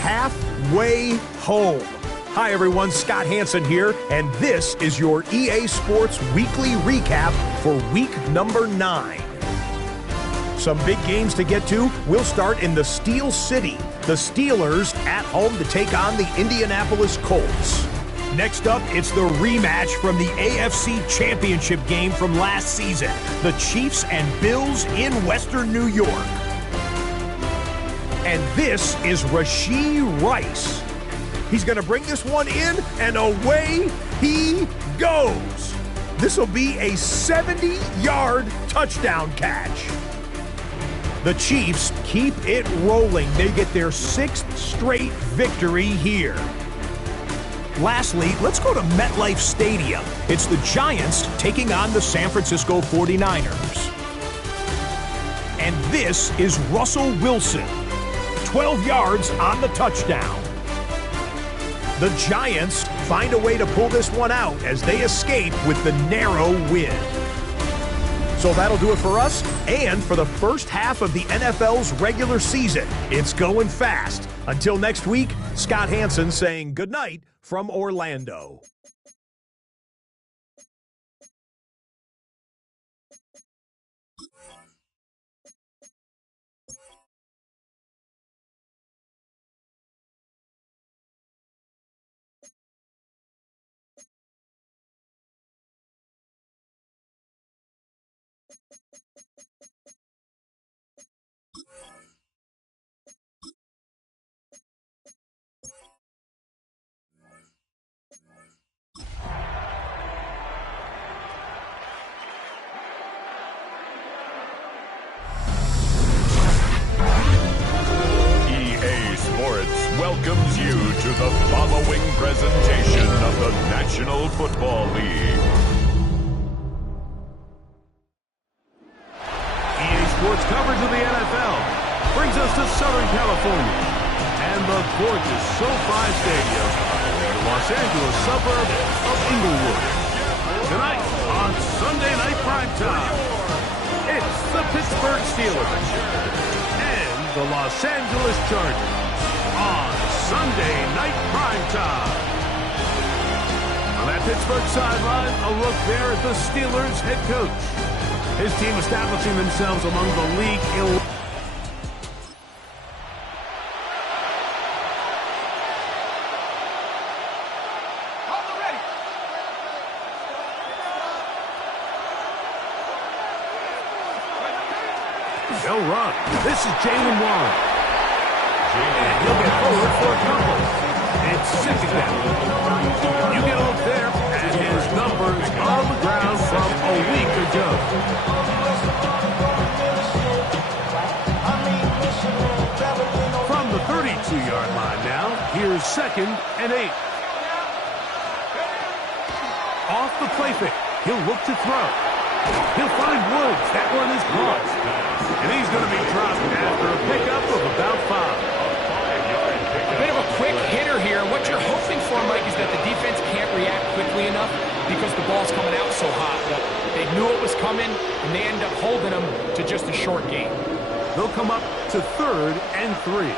halfway home. Hi everyone, Scott Hansen here, and this is your EA Sports Weekly Recap for week number 9. Some big games to get to. We'll start in the Steel City. The Steelers at home to take on the Indianapolis Colts. Next up, it's the rematch from the AFC Championship game from last season. The Chiefs and Bills in Western New York. And this is Rashee Rice. He's going to bring this one in, and away he goes. This will be a 70-yard touchdown catch. The Chiefs keep it rolling. They get their 6th straight victory here. Lastly, let's go to MetLife Stadium. It's the Giants taking on the San Francisco 49ers. And this is Russell Wilson. 12 yards on the touchdown. The Giants find a way to pull this one out as they escape with the narrow win. So that'll do it for us and for the first half of the NFL's regular season. It's going fast. Until next week, Scott Hansen saying goodnight from Orlando. Welcomes you to the following presentation of the National Football League. EA Sports coverage of the NFL brings us to Southern California and the gorgeous SoFi Stadium, the Los Angeles suburb of Inglewood. Tonight on Sunday Night Primetime, it's the Pittsburgh Steelers and the Los Angeles Chargers. On Sunday Night Primetime. On that Pittsburgh sideline, a look there at the Steelers head coach. His team establishing themselves among the league elite. They'll run. This is Jalen Warren. And he'll get forward for a couple. It's 6 down. You get a look there at his numbers on the ground from a week ago. From the 32-yard line now, here's 2nd and 8. Off the play fake. He'll look to throw. He'll find Woods. That one is caught. And he's going to be dropped after a pickup of about 5. A bit of a quick hitter here. What you're hoping for, Mike, is that the defense can't react quickly enough because the ball's coming out so hot. Well, they knew it was coming, and they end up holding them to just a short gain. They'll come up to 3rd and 3.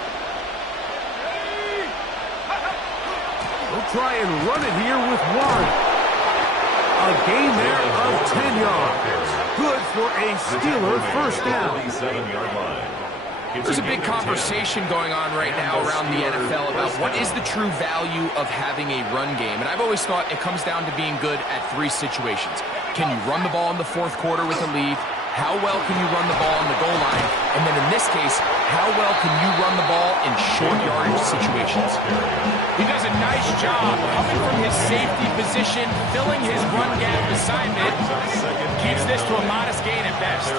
They'll try and run it here with Warren. A gain there of 10 yards. Good for a Steeler first down. There's a big conversation going on right now around the NFL about what is the true value of having a run game. And I've always thought it comes down to being good at 3 situations. Can you run the ball in the 4th quarter with a lead? How well can you run the ball on the goal line? And then in this case, how well can you run the ball in short yardage situations? He does a nice job coming from his safety position, filling his run gap assignment. Keeps this to a modest gain at best.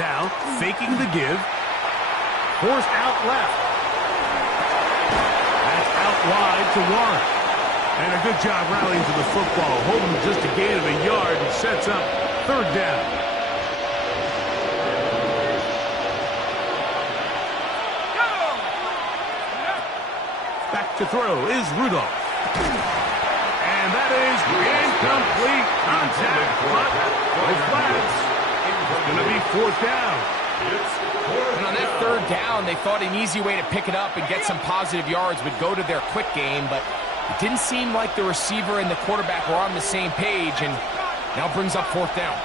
Now, faking the give. Forced out left. That's out wide to Warren. And a good job rallying to the football. Holding just a gain of a yard and sets up 3rd down. Back to throw is Rudolph. And that is incomplete contact. But no flags. It's going to be 4th down. And on that third down, they thought an easy way to pick it up and get some positive yards would go to their quick game, but it didn't seem like the receiver and the quarterback were on the same page, and now brings up fourth down.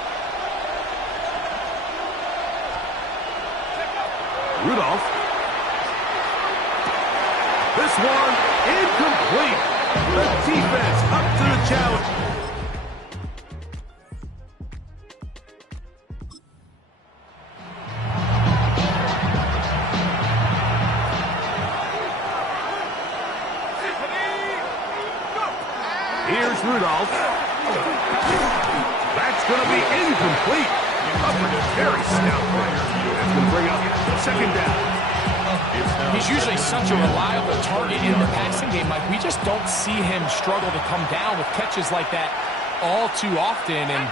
Rudolph. This one incomplete. The defense up to the challenge. Here's Rudolph. That's going to be incomplete. Very stout player. That's going to bring up second down. He's usually such a reliable target in the passing game. Like, we just don't see him struggle to come down with catches like that all too often. And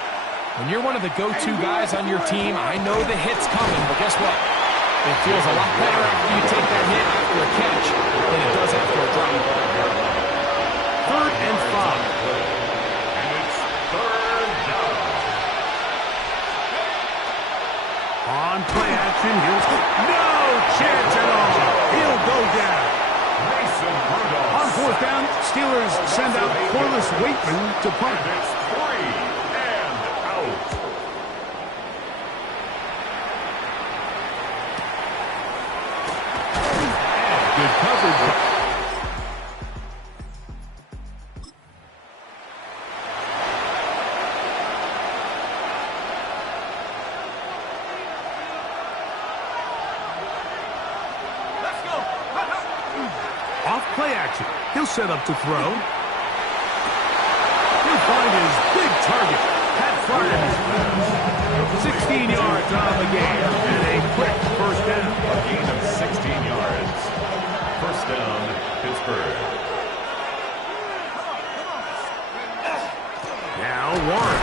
when you're one of the go-to guys on your team, I know the hit's coming, but guess what? It feels a lot better after you take that hit after a catch than it does after a drop. 3rd and 5. And it's 3rd down. On play action, no chance at all. He'll go down. Mason Rudolph. On 4th down, Steelers send out Corliss Waitman to punt. And it's 3 and out. Good coverage. Off play action. He'll set up to throw. He'll find his big target. Pat Fryermuth. 16 yards on the game. And a quick first down. A gain of 16 yards. First down, Pittsburgh. Now Warren.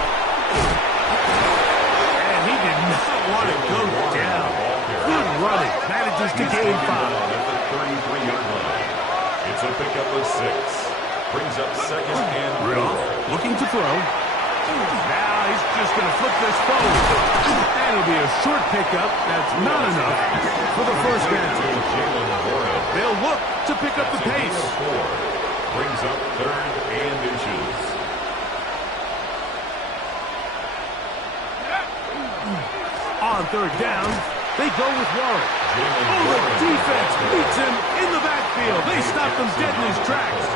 And he did not want to go down. Good running. Manages to gain 5. At the 33-yard line. It's a pickup of 6. Brings up second and Rudolph looking to throw. Now he's just going to flip this forward. And it'll be a short pickup. That's not enough for the first down. They'll look to pick up the pace. Brings up 3rd and inches. On 3rd down, they go with Warren. Oh, the defense beats him in the backfield. They stop him dead in his tracks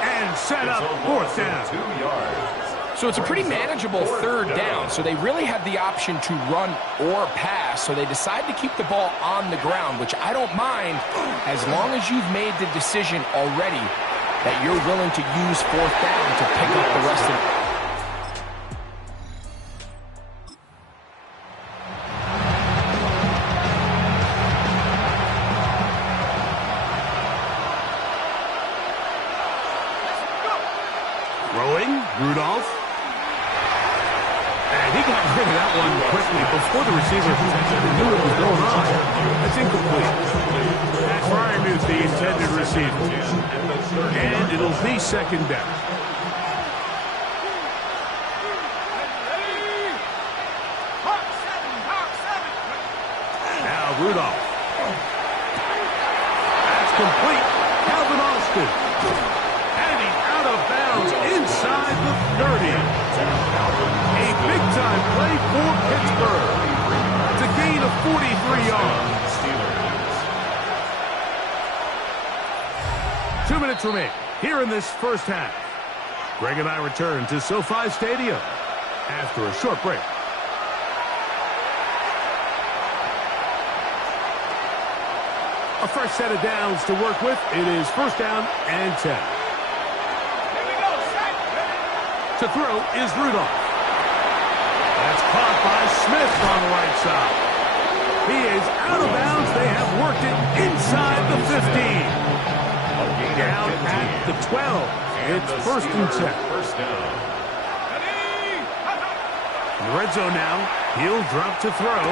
and set up 4th down. 2 yards. So it's a pretty manageable 3rd down, so they really have the option to run or pass, so they decide to keep the ball on the ground, which I don't mind as long as you've made the decision already that you're willing to use 4th down to pick up the rest of it. Throwing, Rudolph. And he got rid of that one quickly before the receiver knew what was going on. That's incomplete. Pat Fryermuth, the intended receiver. And it'll be second down. Now Rudolph. That's complete. Calvin Austin. And he's out of bounds inside the 30. A big-time play for Pittsburgh. It's a gain of 43 yards. 2 minutes remain here in this first half. Greg and I return to SoFi Stadium after a short break. A fresh set of downs to work with. It is first down and 10. To throw is Rudolph. That's caught by Smith on the right side. He is out of bounds. They have worked it inside the 15. Down at the 12. It's first and 10. First down. In the red zone now. He'll drop to throw.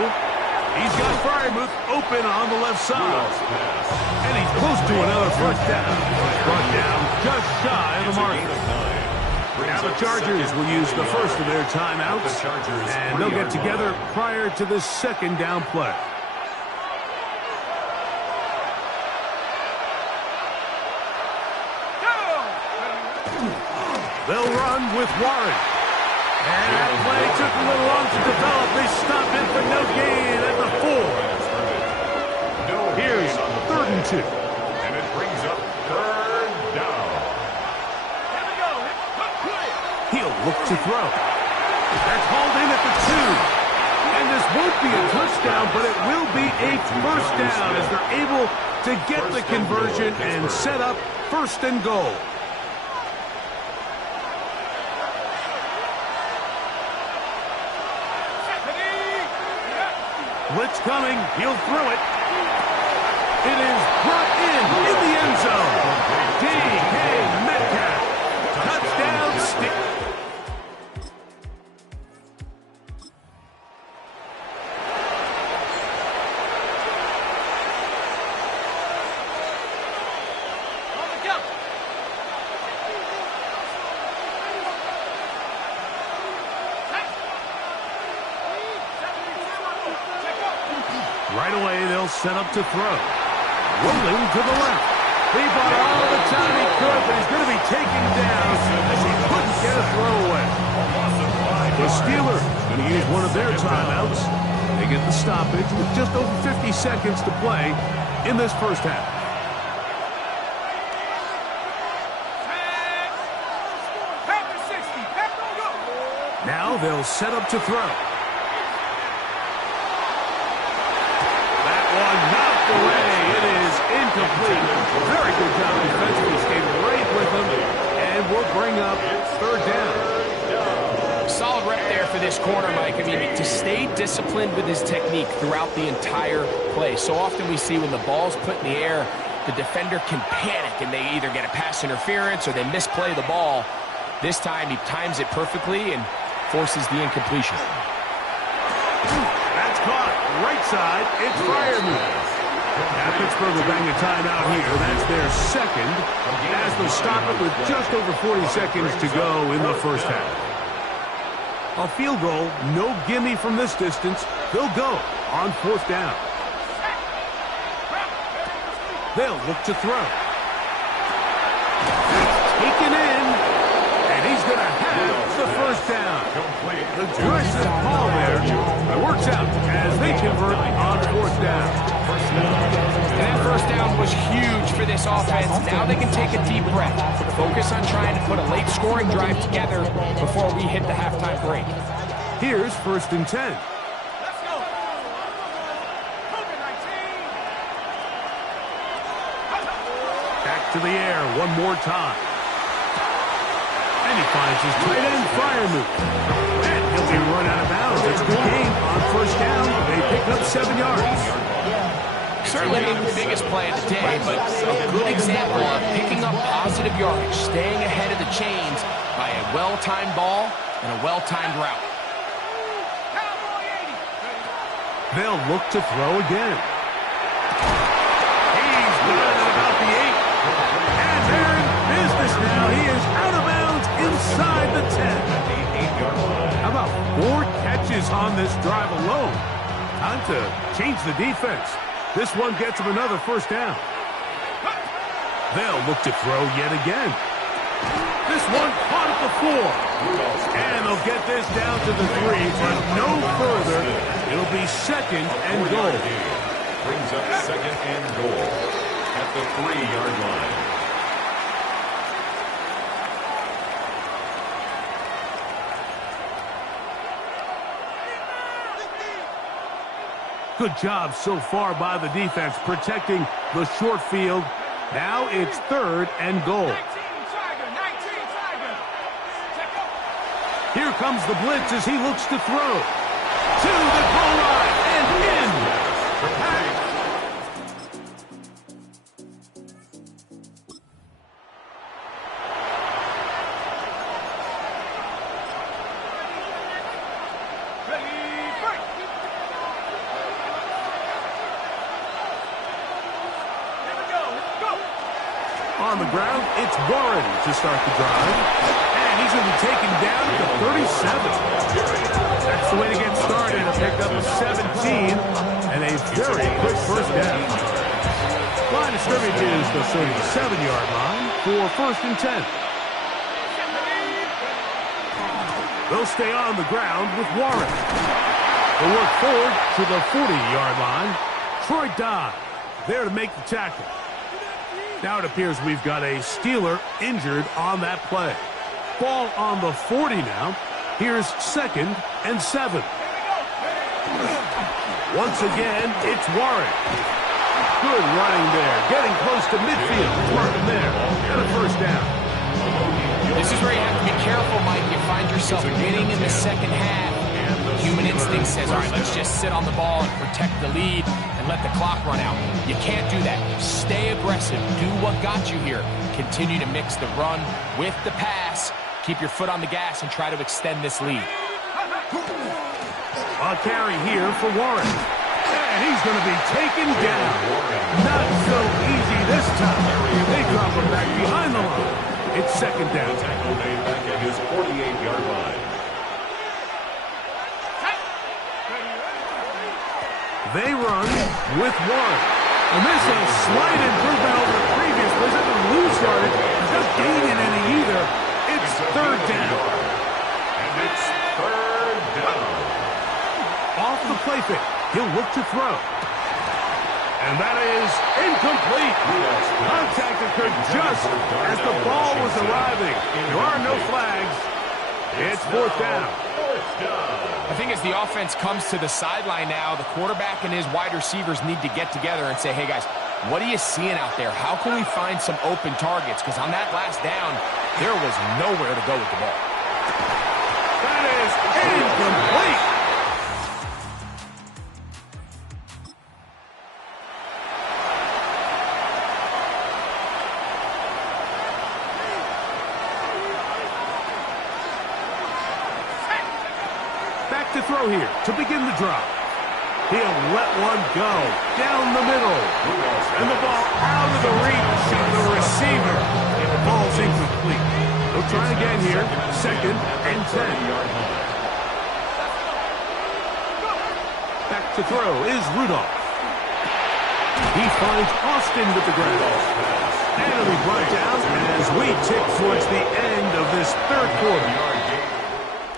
He's got Fryermuth open on the left side. And he's close to another first down. Brought down just shy of the mark. Now the Chargers will use the first of their timeouts. And they'll get together prior to the second down play. They'll run with Warren. And that play took a little long to develop. They stopped it for no gain at the 4. Here's 3rd and 2. And it brings up 3rd down. He'll look to throw. That's hauled in at the 2. And this won't be a touchdown, but it will be a 1st down as they're able to get the conversion and set up 1st and goal. Blitz coming. He'll throw it. It is brought in the end zone. D.K. Metcalf. Touchdown stick. Right away, they'll set up to throw. Rolling to the left. He bought all the time he could, but he's going to be taken down as he couldn't get a throw away. The Steelers going to use one of their timeouts. They get the stoppage with just over 50 seconds to play in this 1st half. Now they'll set up to throw. Knocked away. It is incomplete. Very good job defensively. Stayed right with him. And we'll bring up 3rd down. Solid rep there for this corner, Mike. I mean, to stay disciplined with his technique throughout the entire play. So often we see when the ball's put in the air, the defender can panic and they either get a pass interference or they misplay the ball. This time he times it perfectly and forces the incompletion. That's caught. Right side, it's Freiermuth. Now Pittsburgh will bang a timeout here. That's their 2nd, as they'll stop it with just over 40 seconds to go in the 1st half. A field goal, no gimme from this distance. They'll go on 4th down. They'll look to throw. Taken in, and he's going to have the 1st down. Aggressive call there. It works out as they convert on 4th down. And that 1st down was huge for this offense. Now they can take a deep breath. Focus on trying to put a late scoring drive together before we hit the halftime break. Here's 1st and 10. Let's go. Back to the air one more time. And he finds his tight end, Freiermuth. And he'll be run out of bounds. It's a good game on 1st down. They pick up 7 yards. Certainly not the biggest play of the day, but a good example of picking up positive yardage, staying ahead of the chains by a well-timed ball and a well-timed route. They'll look to throw again. He's got it about the 8. And they're in business now. He is out of bounds inside the 10. How about 4 catches on this drive alone? Time to change the defense. This one gets him another 1st down. They'll look to throw yet again. This one caught at the 4. And they'll get this down to the 3, but no further. It'll be 2nd and goal. Brings up 2nd and goal at the 3-yard line. Good job so far by the defense protecting the short field. Now it's 3rd and goal. Here comes the blitz as he looks to throw. To the goal line and in. On the ground, it's Warren to start the drive. And he's going to be taken down at the 37. That's the way to get started. A pickup of 17 and a very quick 1st down. Line of scrimmage is the 37-yard line for 1st and 10. They'll stay on the ground with Warren. They'll work forward to the 40-yard line. Troy Dodd there to make the tackle. Now it appears we've got a Steeler injured on that play. Ball on the 40 now. Here's 2nd and 7. Once again, it's Warren. Good running there. Getting close to midfield. Martin there. And a first down. This is where you have to be careful, Mike. You find yourself winning in the second half. Human instinct says, all right, let's just sit on the ball and protect the lead and let the clock run out. You can't do that. Stay aggressive. Do what got you here. Continue to mix the run with the pass. Keep your foot on the gas and try to extend this lead. A carry here for Warren. And he's going to be taken down. Not so easy this time. They drop him back behind the line. It's 2nd down. Tackle made back at his 48-yard line. They run with Warren. And this is a slight improvement over the previous play. Doesn't lose yardage. Not gaining any either. It's 3rd down. And it's 3rd down. Off the play fake. He'll look to throw. And that is incomplete. Contact occurred just as the ball was arriving. There are no flags. It's 4th down. I think as the offense comes to the sideline now, the quarterback and his wide receivers need to get together and say, hey, guys, what are you seeing out there? How can we find some open targets? Because on that last down, there was nowhere to go with the ball. That is incomplete. To throw here to begin the drop. He'll let one go down the middle. And the ball out of the reach of the receiver. The ball's incomplete. They'll try again here. 2nd and 10. Back to throw is Rudolph. He finds Austin with the ground. And it'll be brought down as we tick towards the end of this 3rd quarter.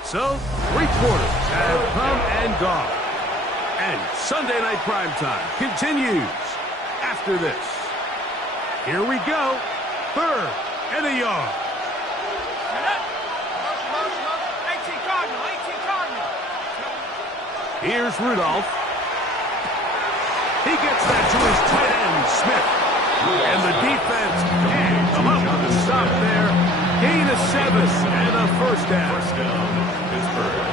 So, 3 quarters have come and gone. And Sunday Night Primetime continues after this. Here we go. 3rd and a yard. 18 Cardinal, 18 Cardinal. Here's Rudolph. He gets that to his tight end, Smith. And the defense can't come up with a stop there. Gain of 7 and a first down. First down, Pittsburgh.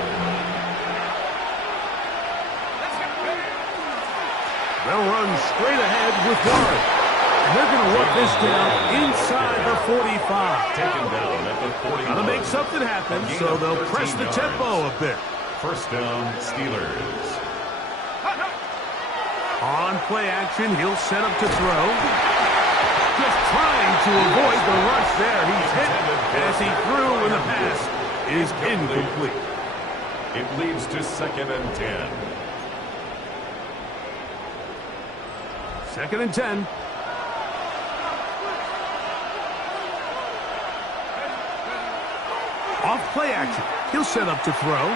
They'll run straight ahead with Warren. And they're going to work this down inside the 45. Taken down at the 41. Got to make something happen, so they'll press the tempo a bit. First down, Steelers. On play action, he'll set up to throw. Just trying to avoid the rush there. He's hit as he threw, and the pass is incomplete. It leads to 2nd and 10. 2nd and 10. Off play action. He'll set up to throw.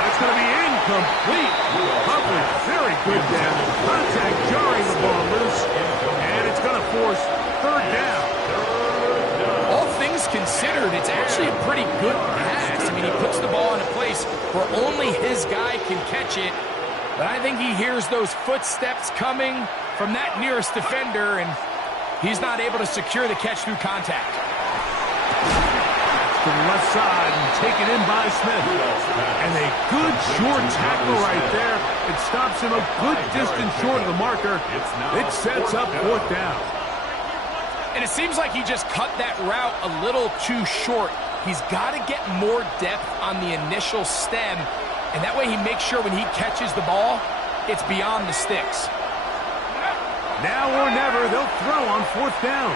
That's going to be incomplete. Coverage very good there. Contact jarring the ball loose. And it's going to force 3rd down. All things considered, it's actually a pretty good pass. I mean, he puts the ball in a place where only his guy can catch it. But I think he hears those footsteps coming from that nearest defender, and he's not able to secure the catch through contact. To the left side and taken in by Smith. And a good short tackle right there. It stops him a good distance short of the marker. It sets up 4th down. And it seems like he just cut that route a little too short. He's got to get more depth on the initial stem, and that way he makes sure when he catches the ball, it's beyond the sticks. Now or never, they'll throw on 4th down.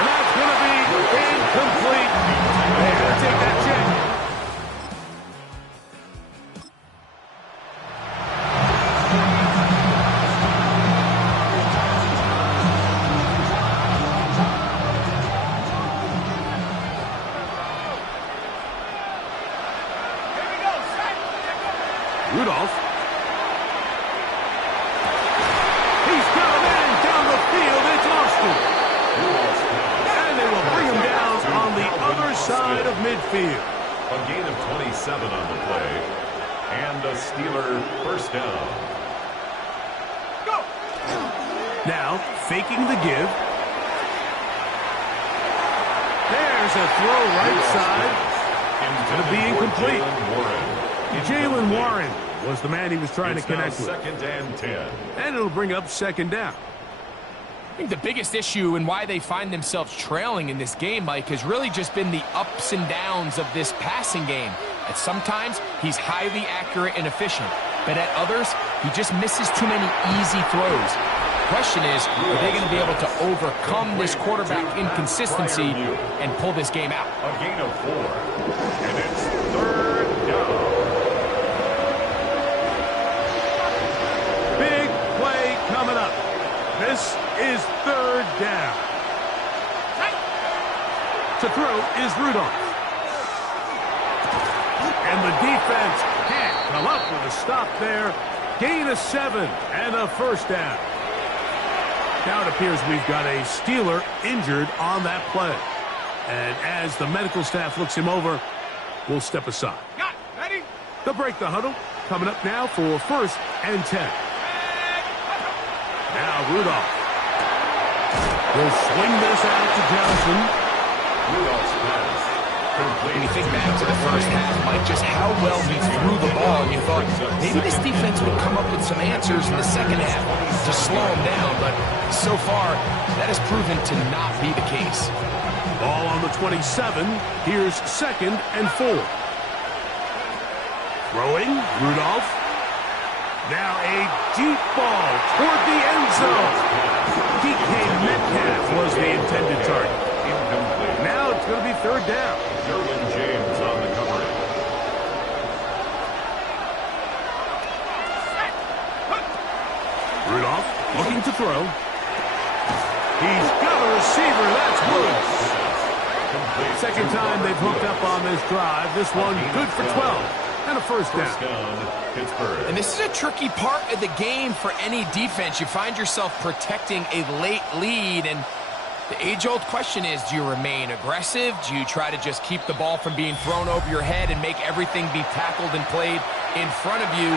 And that's going to be incomplete. They're going to take that check. of midfield. A gain of 27 on the play. And a Steeler first down. Go! Now, faking the give. There's a throw right side. Going to be incomplete. Jalen Warren was the man he was trying to connect with. Second and 10. And it'll bring up second down. I think the biggest issue and why they find themselves trailing in this game, Mike, has really just been the ups and downs of this passing game. At sometimes, he's highly accurate and efficient, but at others, he just misses too many easy throws. The question is, are they going to be able to overcome this quarterback inconsistency and pull this game out? A gain of 4. And it's third down. Big play coming up. This is third down. To throw is Rudolph. And the defense can't come up with a stop there. Gain of 7 and a first down. Now it appears we've got a Steeler injured on that play. And as the medical staff looks him over, we'll step aside. Got it. Ready? They'll break the huddle. Coming up now for first and 10. Now Rudolph will swing this out to Johnson. Rudolph's pass. When you think back to the first half, Mike, just how well he threw the ball, and you thought maybe this defense would come up with some answers in the second half to slow him down, but so far, that has proven to not be the case. Ball on the 27. Here's second and 4. Throwing, Rudolph. Now a deep ball toward the end zone. DK Metcalf was the intended target. Incomplete. Now it's going to be third down. Derwin James on the coverage. Rudolph looking to throw. He's got a receiver. That's Woods. Second time they've hooked up on this drive. This one good for 12. And a first down. Pittsburgh. And this is a tricky part of the game for any defense. You find yourself protecting a late lead, and the age-old question is, do you remain aggressive? Do you try to just keep the ball from being thrown over your head and make everything be tackled and played in front of you?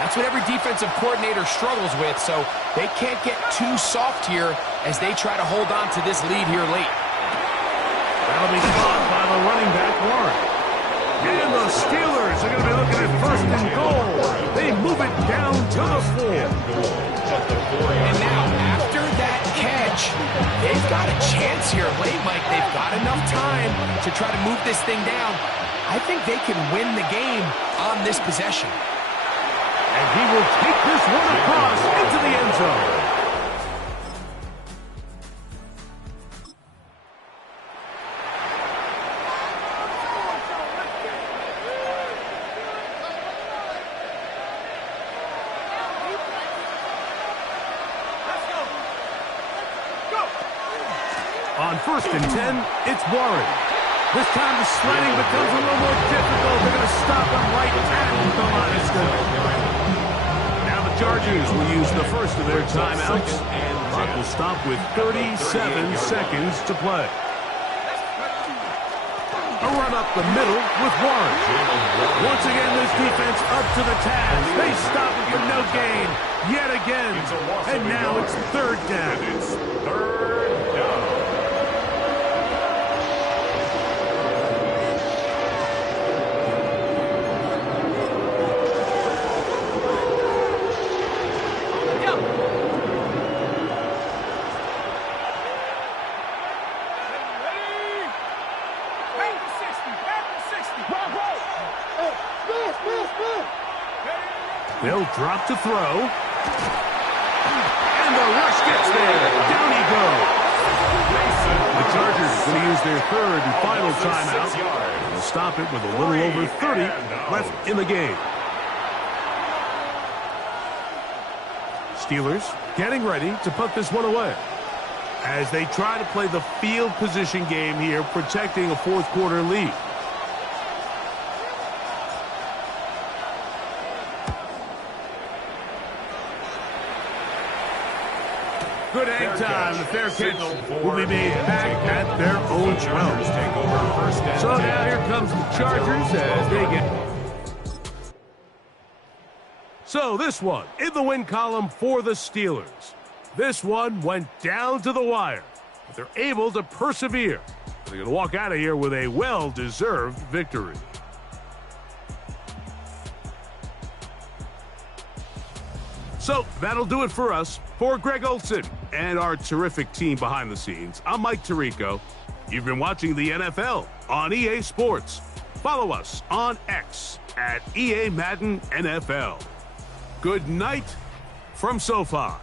That's what every defensive coordinator struggles with, so they can't get too soft here as they try to hold on to this lead here late. That'll be caught by the running back, Warren. And the Steelers are going to be looking at first and goal. They move it down to the 4. And now, after that catch, they've got a chance here late, Mike. They've got enough time to try to move this thing down. I think they can win the game on this possession. And he will take this one across into the end zone. On first and 10, it's Warren. This time the sliding becomes a little more difficult. They're going to stop him right at the line of scrimmage. Now the Chargers will use the first of their timeouts. Clock will stop with 37 seconds to play. A run up the middle with Warren. Once again, this defense up to the task. They stop it for no gain yet again. And now it's third down. It's third down. They'll drop to throw. And the rush gets there. Down he goes. The Chargers are going to use their third and final timeout. They'll stop it with a little over 30 left in the game. Steelers getting ready to put this one away as they try to play the field position game here, protecting a fourth quarter lead. Good hang time. The fair catch will be made back at their own 12. Take over first and So 10. now here comes the Chargers as they get... So this one in the win column for the Steelers. This one went down to the wire, but they're able to persevere. They're going to walk out of here with a well-deserved victory. So that'll do it for us. For Greg Olson and our terrific team behind the scenes, I'm Mike Tirico. You've been watching the NFL on EA Sports. Follow us on X at EA Madden NFL. Good night from SoFi.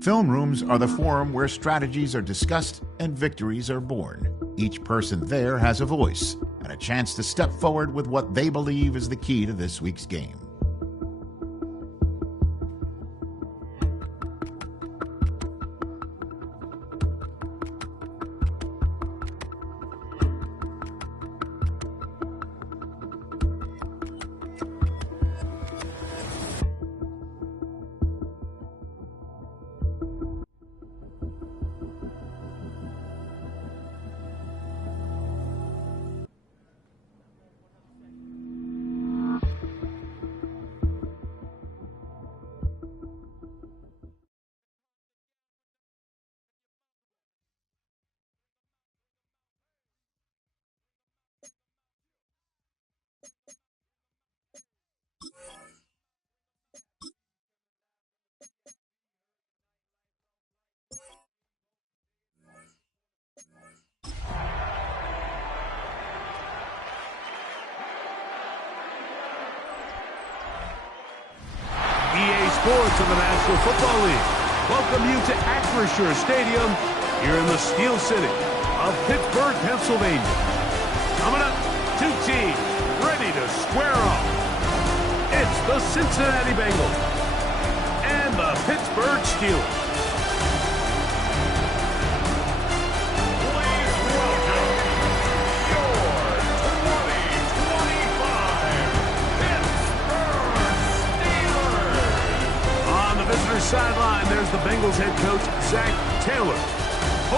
Film rooms are the forum where strategies are discussed and victories are born. Each person there has a voice and a chance to step forward with what they believe is the key to this week's game. EA Sports of the National Football League welcome you to Acrisure Stadium here in the Steel City of Pittsburgh, Pennsylvania. Coming up, two teams ready to square off. It's the Cincinnati Bengals and the Pittsburgh Steelers. Please welcome your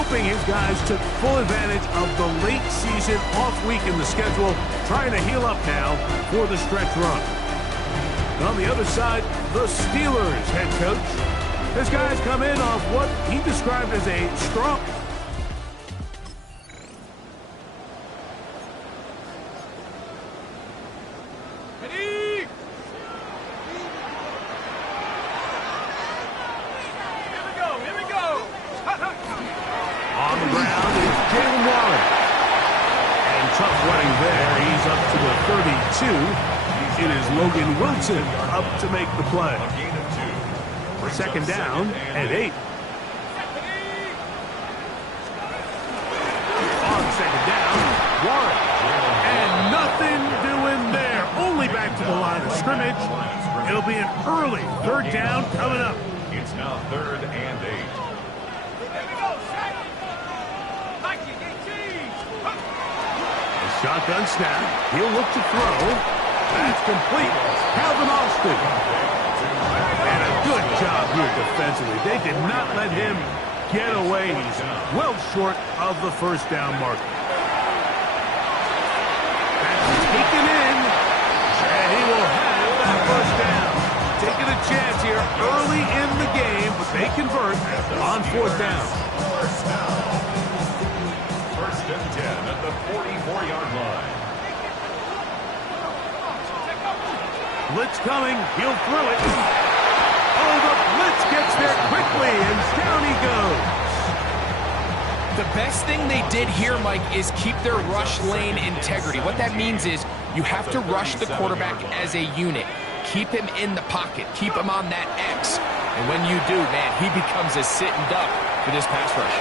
hoping his guys took full advantage of the late season off week in the schedule, trying to heal up now for the stretch run. And on the other side, the Steelers head coach. His guys come in off what he described as a strong... It is Logan Wilson up to make the play. Second down and 8. On second down, Warren. And nothing doing there. Only back to the line of scrimmage. It'll be an early third down coming up. It's now 3rd and 8. Shotgun snap. He'll look to throw. That's complete. Calvin Austin. And a good job here defensively. They did not let him get away. He's well short of the first down mark. That's taken in. And he will have that first down. Taking a chance here early in the game, but they convert on 4th down. First and 10 at the 44-yard line. Blitz coming. He'll throw it. Oh, the blitz gets there quickly, and down he goes. The best thing they did here, Mike, is keep their rush lane integrity. What that means is you have to rush the quarterback as a unit. Keep him in the pocket. Keep him on that X. And when you do, man, he becomes a sitting duck for this pass rush.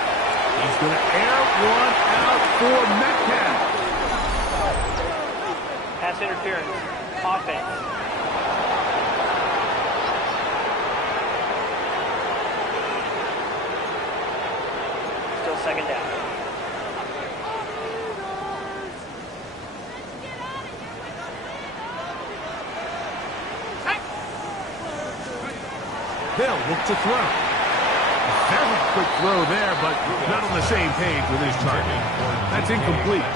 He's going to air one out for Metcalf. Pass interference. Offense. Still second down. They'll look to throw. Very quick throw there, but not on the same page with his target. That's incomplete.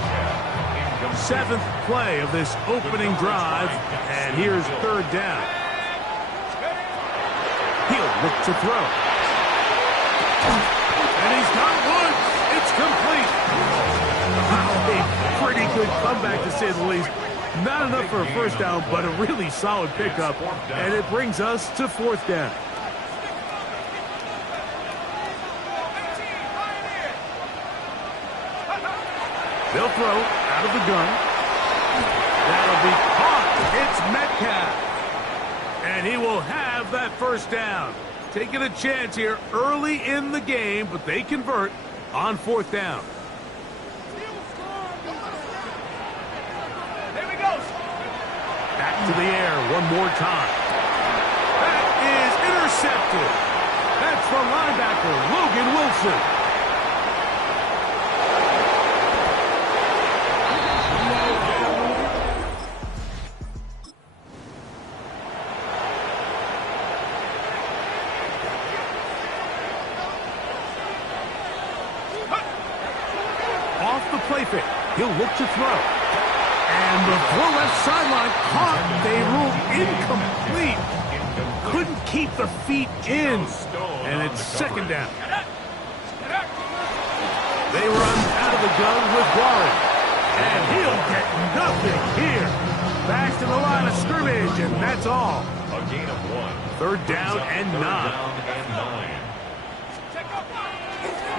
7th play of this opening drive, and here's 3rd down. He'll look to throw. And he's got one. It's complete. A pretty good comeback, to say the least. Not enough for a first down, but a really solid pickup, and it brings us to 4th down. They'll throw out of the gun. That'll be caught. It's Metcalf. And he will have that first down. Taking a chance here early in the game, but they convert on 4th down. Here we go. Back to the air one more time. That is intercepted. That's the linebacker, Logan Wilson. Play fake. He'll look to throw. And the throw left sideline caught. They ruled incomplete. Couldn't keep the feet in. And it's 2nd down. They run out of the gun with Warren. And he'll get nothing here. Back to the line of scrimmage, and that's all. A gain of 1. 3rd down and 9.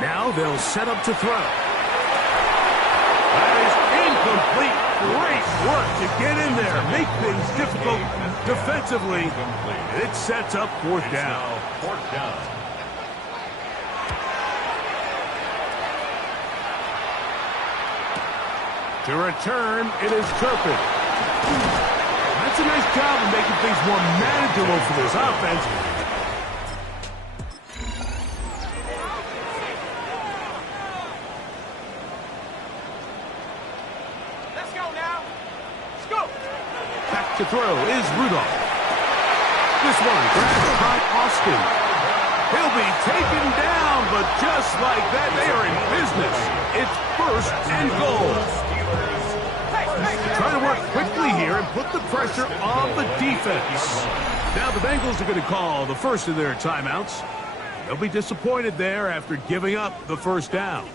Now they'll set up to throw. That is incomplete. Great work to get in there, make things difficult defensively. It sets up 4th down. 4th down. To return, it is Turpin. That's a nice job of making things more manageable for this offense. To throw is Rudolph. This one grabbed by Austin. He'll be taken down but just like that, they are in business. It's 1st and goal. Trying to work quickly here and put the pressure on the defense. Now the Bengals are going to call the first of their timeouts. They'll be disappointed there after giving up the 1st down.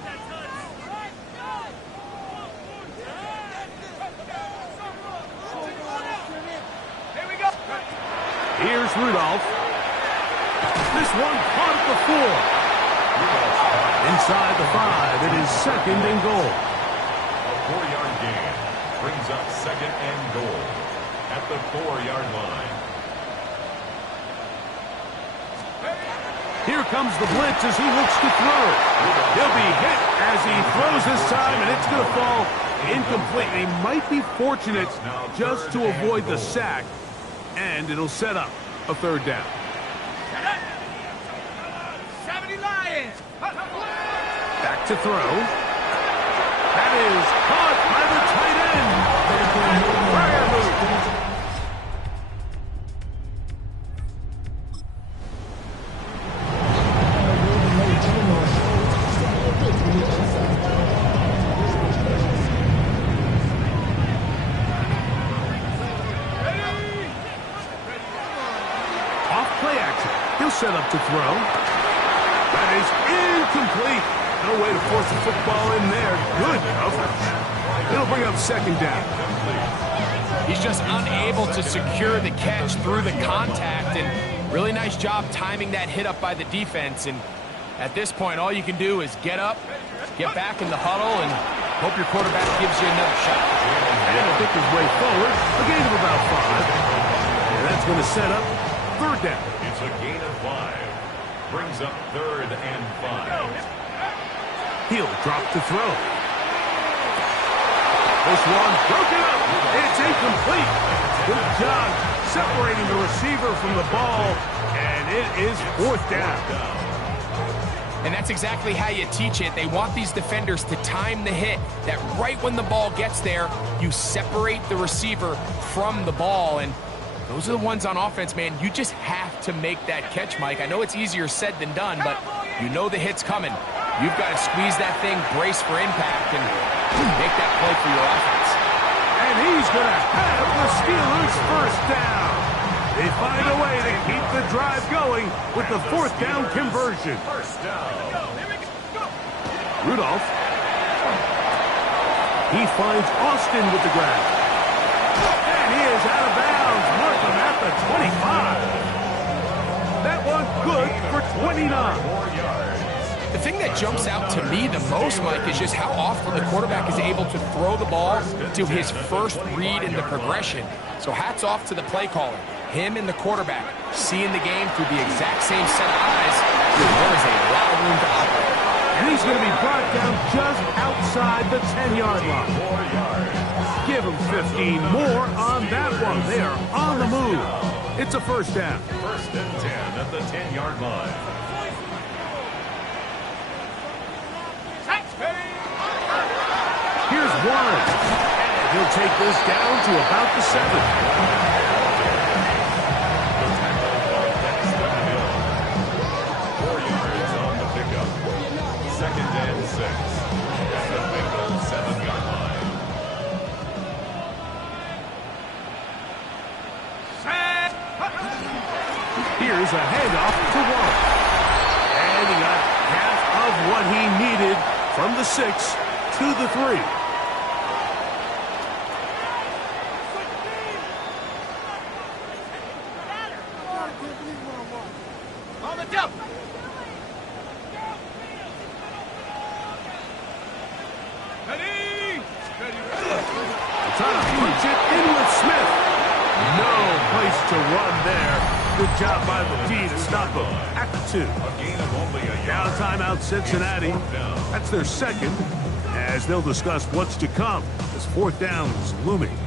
Here's Rudolph. This one caught at the 4. Inside the 5, it is 2nd and goal. A 4-yard gain brings up 2nd and goal at the 4-yard line. Here comes the blitz as he looks to throw. He'll be hit as he throws this time, and it's going to fall incomplete. He might be fortunate just to avoid the sack, and it'll set up a 3rd down. 70 Lions. Back to throw. That is caught by the tight end. Fire move. Off play action. He'll set up to throw. That is incomplete. No way to force the football in there. Good coverage. It'll bring up 2nd down. He's just unable to secure the catch through the contact, and really nice job timing that hit up by the defense. And at this point, all you can do is get up, get back in the huddle, and hope your quarterback gives you another shot. And he'll pick his way forward. A gain of about 5. And that's going to set up 3rd down. It's a gain of 5. Brings up 3rd and 5. He'll drop to throw. This one broken up. It's incomplete. Good job separating the receiver from the ball, and it is 4th down. And that's exactly how you teach it. They want these defenders to time the hit, that right when the ball gets there, you separate the receiver from the ball. And those are the ones on offense, man. You just have to make that catch, Mike. I know it's easier said than done, but you know the hit's coming. You've got to squeeze that thing, brace for impact, and make that play for your offense. And he's going to have the Steelers' 1st down. They find a way to keep the drive going with the 4th down conversion. 1st down. Rudolph. He finds Austin with the grab. And he is out of bounds. Mark him at the 25. That one good for 29. 4 yards. The thing that jumps out to me the most, Mike, is just how often the quarterback is able to throw the ball to his first read in the progression. So hats off to the play caller. Him and the quarterback seeing the game through the exact same set of eyes. There is a lot of room to operate. And he's going to be brought down just outside the 10-yard line. 4 yards. Give him 15 more on that one. They are on the move. It's a 1st down. 1st and 10 at the 10-yard line. Here's one. And he'll take this down to about the 7. The tackle on Dexter Hill. 4 yards on the pickup. 2nd and 6 at the Bengals 7-yard line. Here's a handoff to Warren. And he got half of what he needed from the 6 to the 3. On the jump. Ready. Trying to punch it in with Smith. No place to run there. Good job by the D to stop him at the 2. A gain of only a Now yard. timeout Cincinnati. That's their 2nd, as they'll discuss what's to come as 4th down is looming.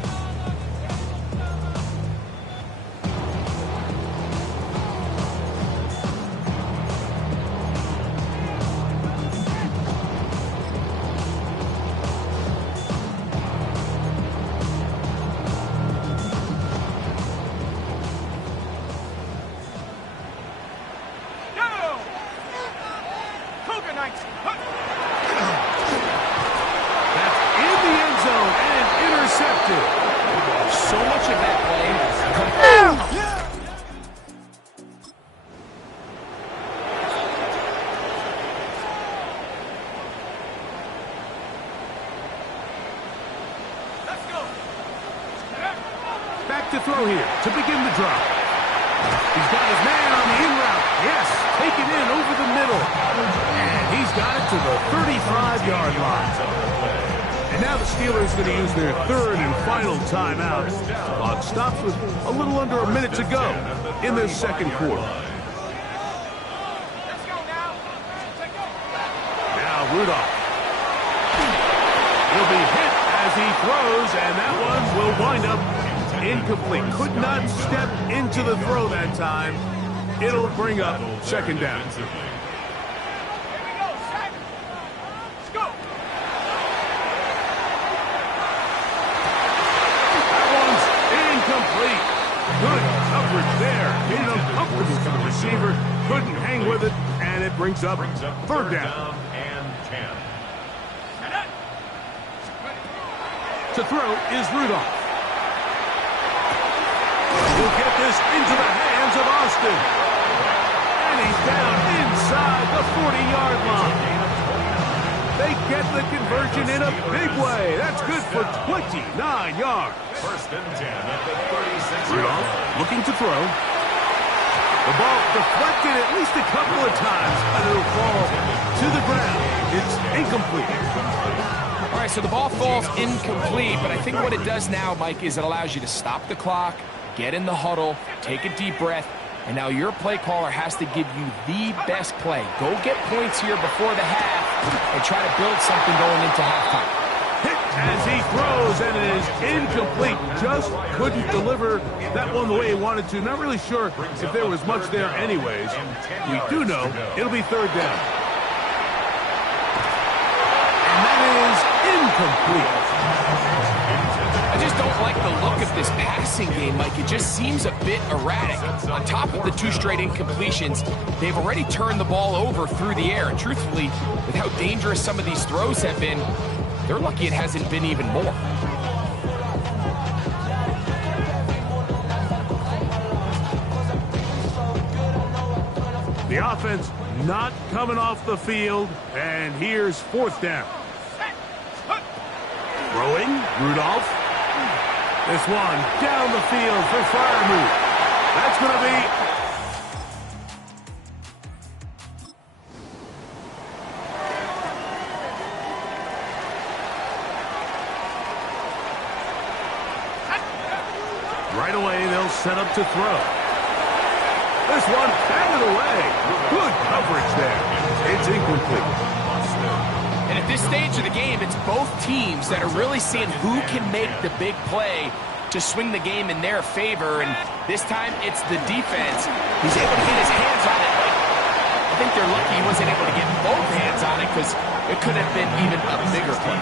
to throw here to begin the drive. He's got his man on the in route. Yes, taken in over the middle. And he's got it to the 35-yard line. And now the Steelers going to use their third and final timeout. Clock stops with a little under a minute to go in this second quarter. Now Rudolph. He'll be hit as he throws, and that one will wind up incomplete. Could not step into the throw that time. It'll bring up second down. That one's incomplete. Good coverage there. Made it uncomfortable for the receiver. Couldn't hang with it, and it brings up third down. To throw is Rudolph. He'll get this into the hands of Austin. And he's down inside the 40-yard line. They get the conversion in a big way. That's good for 29 yards. First and 10 at the 36. Rudolph looking to throw. The ball deflected at least a couple of times, and it'll fall to the ground. It's incomplete. All right, so the ball falls incomplete, but I think what it does now, Mike, is it allows you to stop the clock, get in the huddle, take a deep breath, and now your play caller has to give you the best play. Go get points here before the half and try to build something going into halftime. Hit as he throws, and it is incomplete. Just couldn't deliver that one the way he wanted to. Not really sure if there was much there anyways. We do know it'll be third down. And that is incomplete. I just don't like the look of this passing game, Mike. It just seems a bit erratic. On top of the two straight incompletions, they've already turned the ball over through the air. And truthfully, with how dangerous some of these throws have been, they're lucky it hasn't been even more. The offense not coming off the field, and here's fourth down. Throwing, Rudolph. This one down the field for Freiermuth. That's going to be... Right away, they'll set up to throw. This one batted away. Good coverage there. It's incomplete. And at this stage of the game, it's both teams that are really seeing who can make the big play to swing the game in their favor. And this time, it's the defense. He's able to get his hands on it. I think they're lucky he wasn't able to get both hands on it because it could have been even a bigger play.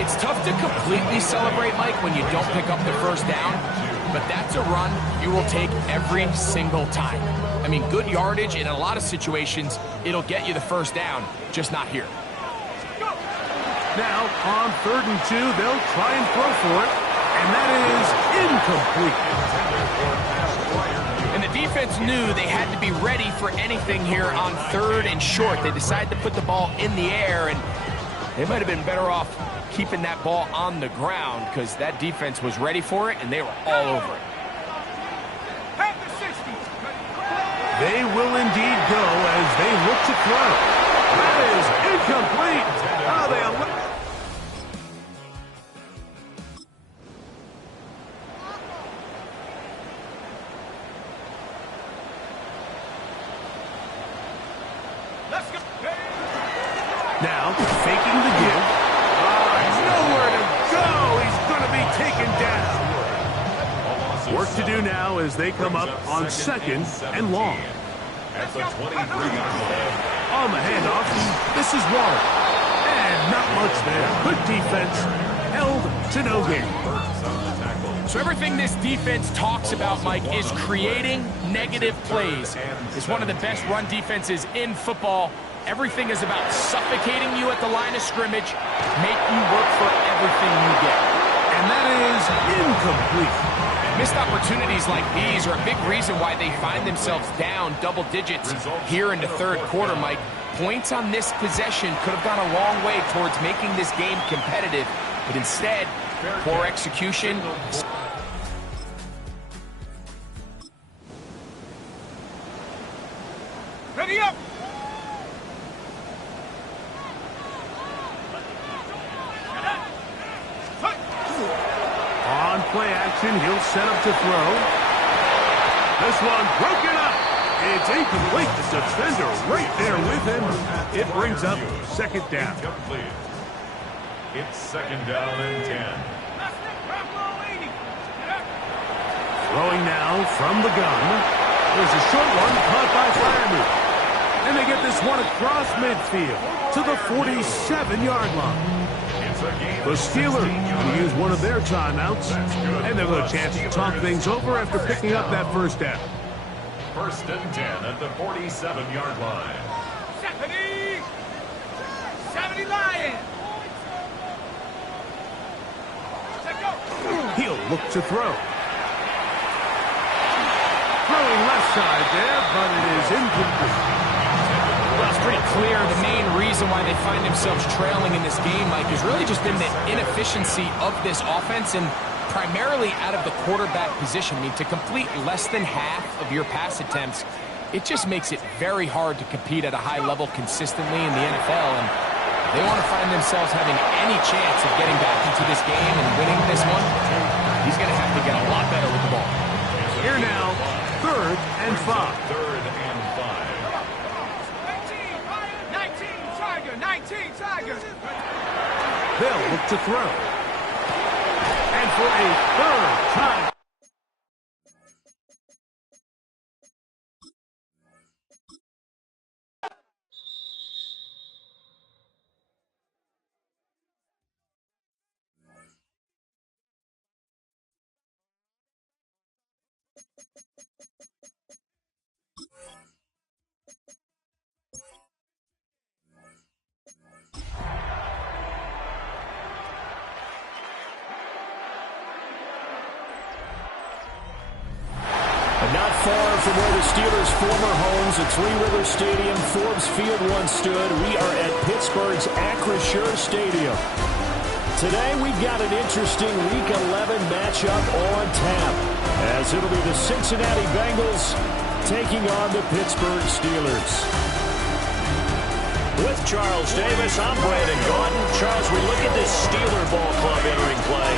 It's tough to completely celebrate, Mike, when you don't pick up the first down. But that's a run you will take every single time. I mean, good yardage, and in a lot of situations, it'll get you the first down, just not here. Now, on 3rd and 2, they'll try and throw for it, and that is incomplete. And the defense knew they had to be ready for anything here on 3rd and short. They decided to put the ball in the air, and they might have been better off keeping that ball on the ground because that defense was ready for it, and they were all over it. They will indeed go as they look to throw. That is incomplete. Oh, they now faking the give. Nowhere to go. He's going to be taken down. Work to do now as they come up on 2nd and long. At the 23-yard line. On the handoff, this is Waller. And not much there. Good defense. Held to no gain. So everything this defense talks about, Mike, is creating negative plays. It's one of the best run defenses in football. Everything is about suffocating you at the line of scrimmage, make you work for everything you get. And that is incomplete. Missed opportunities like these are a big reason why they find themselves down double digits here in the 3rd quarter, Mike. Points on this possession could have gone a long way towards making this game competitive, but instead, poor execution. play action. He'll set up to throw. This one broken up. It's incomplete. The defender right there with him. It brings up second down. Incomplete. It's second down and 10. Throwing now from the gun. There's a short one caught by Fireman. And they get this one across midfield to the 47-yard line. The Steelers will use one of their timeouts, and they'll have a chance to talk things over after picking up that first down. First and 10 at the 47-yard line. 70 Lions. He'll look to throw. Throwing left side there, but it is incomplete. Well, it's pretty clear the main reason why they find themselves trailing in this game, Mike, has really just been the inefficiency of this offense and primarily out of the quarterback position. I mean, to complete less than half of your pass attempts, it just makes it very hard to compete at a high level consistently in the NFL. And they want to find themselves having any chance of getting back into this game and winning this one. He's going to have to get a lot better with the ball. Here now, 3rd and 5. 3rd and 5. 19 Tigers. They'll look to throw. And for a 3rd time. Not far from where the Steelers' former homes at Three River Stadium, Forbes Field once stood, we are at Pittsburgh's Acrisure Stadium. Today we've got an interesting Week 11 matchup on tap, as it'll be the Cincinnati Bengals taking on the Pittsburgh Steelers. With Charles Davis, I'm Brandon Gordon. Charles, we look at this Steeler ball club entering play.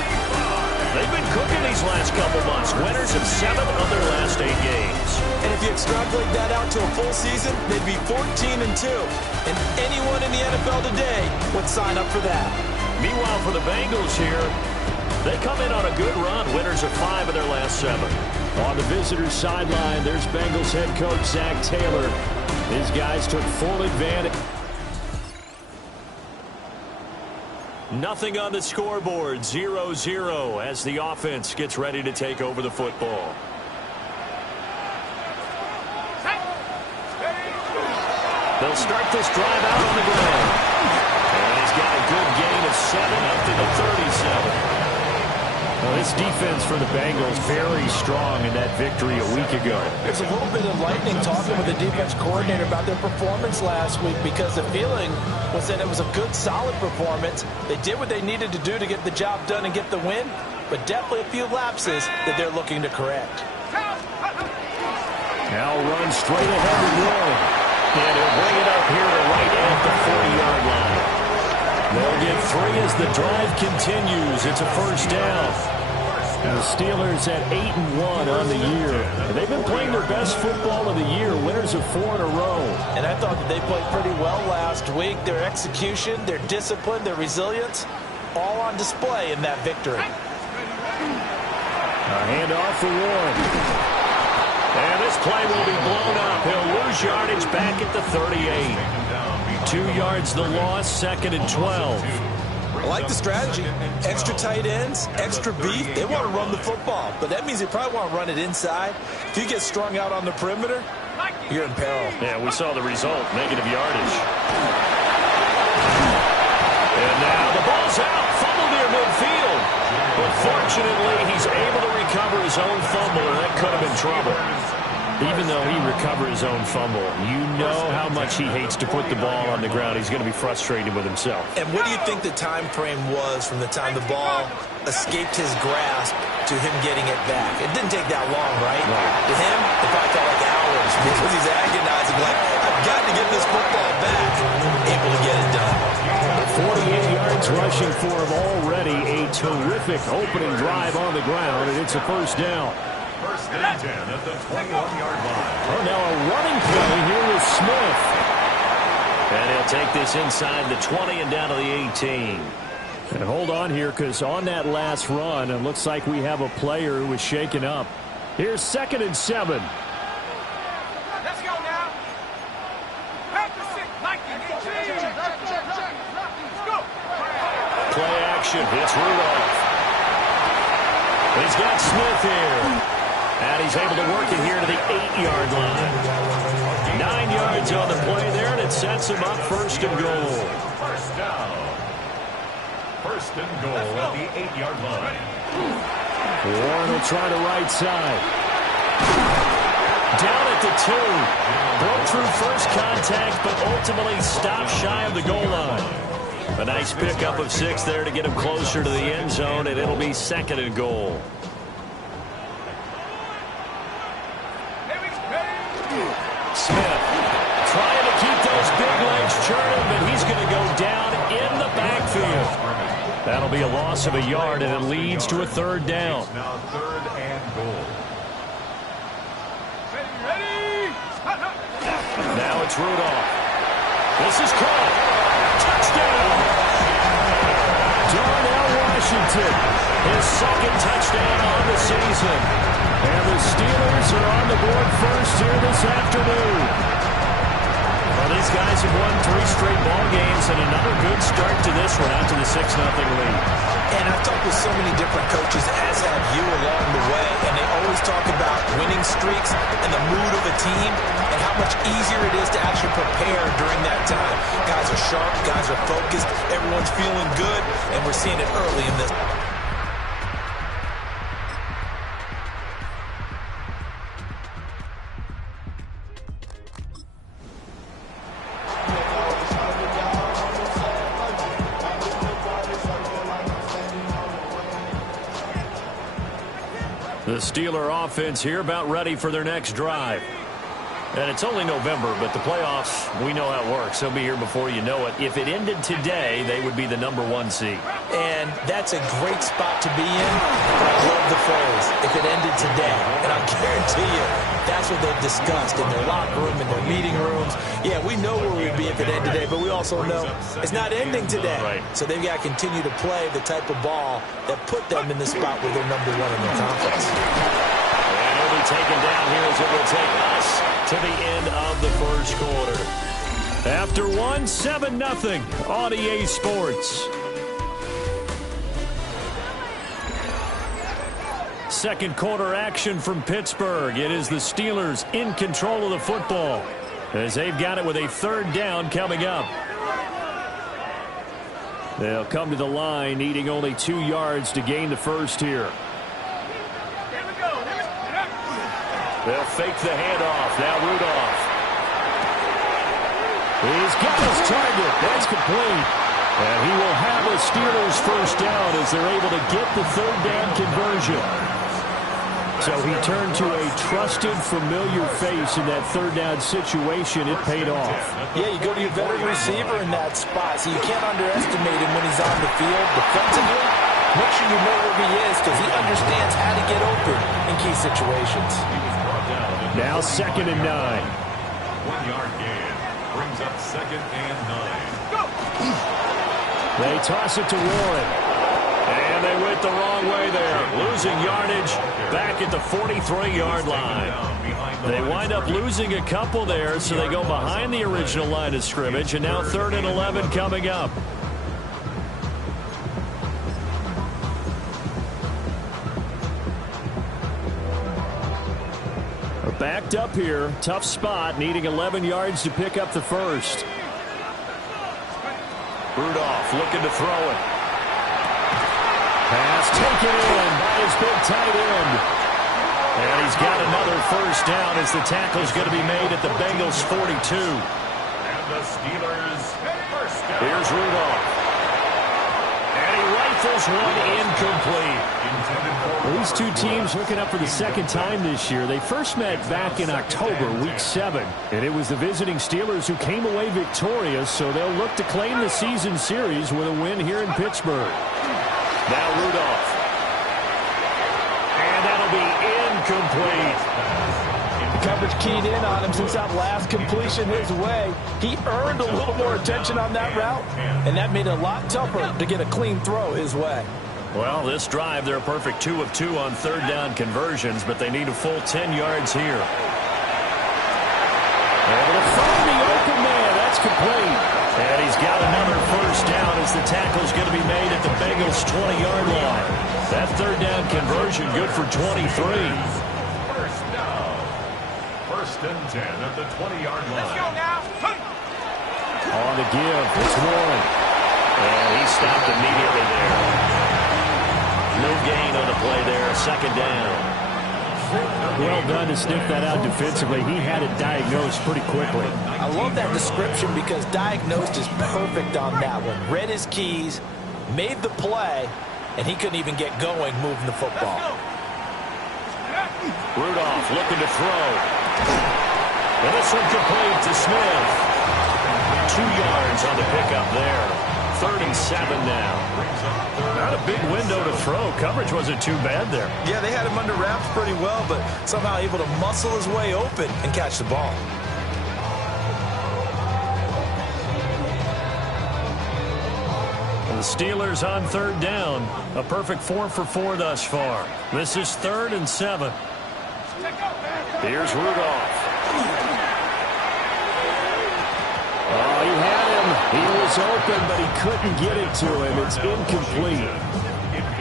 They've been cooking these last couple months. Winners of 7 of their last 8 games. And if you extrapolate that out to a full season, they'd be 14-2. And anyone in the NFL today would sign up for that. Meanwhile, for the Bengals here, they come in on a good run. Winners of 5 of their last 7. On the visitors' sideline, there's Bengals head coach Zach Taylor. His guys took full advantage. Nothing on the scoreboard, 0-0 as the offense gets ready to take over the football. They'll start this drive out on the ground. And he's got a good gain of 7 up to the 37. Well, this defense for the Bengals very strong in that victory a week ago. There's a little bit of lightning talking with the defense coordinator about their performance last week, because the feeling was that it was a good, solid performance. They did what they needed to do to get the job done and get the win, but definitely a few lapses that they're looking to correct. Now run straight ahead and roll. And he'll bring it up here to right at the 40-yard line. They'll get 3 as the drive continues. It's a first down. And the Steelers at 8-1 on the year. And they've been playing their best football of the year, winners of 4 in a row. And I thought that they played pretty well last week. Their execution, their discipline, their resilience, all on display in that victory. A handoff for Warren. And this play will be blown up. He'll lose yardage back at the 38. 2 yards the loss, 2nd and 12. I like the strategy. Extra tight ends, extra beef. They want to run the football, but that means they probably want to run it inside. If you get strung out on the perimeter, you're in peril. Yeah, we saw the result, negative yardage. And now the ball's out, fumble near midfield. But fortunately, he's able to recover his own fumble, and that could have been trouble. Even though he recovered his own fumble, you know how much he hates to put the ball on the ground. He's going to be frustrated with himself. And what do you think the time frame was from the time the ball escaped his grasp to him getting it back? It didn't take that long, right? To him, it probably felt like hours because he's agonizing, like, I've got to get this football back. Able to get it done. 48 yards yards rushing for him already. A terrific opening drive on the ground, and it's a first down. First and 10 at the 21-yard line. Oh, now a running play here with Smith. And he'll take this inside the 20 and down to the 18. And hold on here, because on that last run, it looks like we have a player who was shaken up. Here's 2nd and 7. Let's go now. Practice it like you need to. Let's go. Play action. It's Rudolph. He's got Smith here. And he's able to work it here to the 8-yard line. 9 yards on the play there, and it sets him up 1st and goal. First down. 1st and goal at the 8-yard line. Warren will try the right side. Down at the 2. Broke through first contact, but ultimately stopped shy of the goal line. A nice pickup of 6 there to get him closer to the end zone, and it'll be 2nd and goal. Smith trying to keep those big legs churning, but he's going to go down in the backfield. That'll be a loss of a yard, and it leads to a 3rd down. Now 3rd and goal. Ready? Now it's Rudolph. This is caught. Touchdown! Darnell Washington, his 2nd touchdown on the season. And the Steelers are on the board first here this afternoon. Well, these guys have won 3 straight ball games, and another good start to this one out to the 6-0 lead. And I've talked with so many different coaches, as have you, along the way, and they always talk about winning streaks and the mood of a team and how much easier it is to actually prepare during that time. Guys are sharp, guys are focused, everyone's feeling good, and we're seeing it early in this. The Steeler offense here about ready for their next drive. And it's only November, but the playoffs, we know how it works. They'll be here before you know it. If it ended today, they would be the #1 seed. And that's a great spot to be in. I love the phrase, if it ended today. And I guarantee you, that's what they've discussed in their locker room, in their meeting rooms. Yeah, we know where we'd be if it ended today, but we also know it's not ending today. Right. So they've got to continue to play the type of ball that put them in the spot where they're #1 in their conference. And he'll be taken down here as it will take us to the end of the first quarter. After 1, 7-0 on EA Sports. Second quarter action from Pittsburgh. It is the Steelers in control of the football as they've got it with a 3rd down coming up. They'll come to the line needing only 2 yards to gain the first here. They'll fake the handoff. Now Rudolph. He's got his target. That's complete. And he will have a Steelers first down as they're able to get the 3rd down conversion. So he turned to a trusted, familiar face in that 3rd down situation. It paid off. Yeah, you go to your veteran receiver in that spot, so you can't underestimate him when he's on the field defensively. Make sure you know where he is because he understands how to get open in key situations. Now 2nd and 9. 1-yard gain brings up 2nd and 9. They toss it to Warren. And they went the wrong way there. Losing yardage back at the 43-yard line. They wind up losing a couple there, so they go behind the original line of scrimmage. And now 3rd and 11 coming up. Backed up here. Tough spot. Needing 11 yards to pick up the first. Rudolph looking to throw it. Pass taken in by his big tight end. And he's got another first down as the tackle's going to be made at the Bengals 42. And the Steelers first down. Here's Rudolph. And he rifles one incomplete. Intended for Well, these two teams hooking up for the second time this year. They first met back in October, Week 7. And it was the visiting Steelers who came away victorious, so they'll look to claim the season series with a win here in Pittsburgh. Now Rudolph. And that'll be incomplete. The coverage keyed in on him since that last completion his way. He earned a little more attention on that route, and that made it a lot tougher to get a clean throw his way. Well, this drive, they're a perfect 2 of 2 on third down conversions, but they need a full 10 yards here. Able to find the open man. That's complete. And he's got another first down as the tackle's going to be made at the Bengals' 20-yard line. That third down conversion good for 23. First down. First and 10 at the 20-yard line. Let's go now. On the give, it's Warren. And he stopped immediately there. No gain on the play there, second down. Well done to sniff that out defensively. He had it diagnosed pretty quickly. I love that description because diagnosed is perfect on that one. Read his keys, made the play, and he couldn't even get going moving the football. Rudolph looking to throw. And this one complete to Smith. 2 yards on the pickup there. 3rd and 7 now. Not a big window to throw. Coverage wasn't too bad there. Yeah, they had him under wraps pretty well, but somehow able to muscle his way open and catch the ball. And the Steelers on third down. A perfect 4 for 4 thus far. This is 3rd and 7. Here's Rudolph. Oh, he had him. He was open, but he couldn't get it to him. It's incomplete.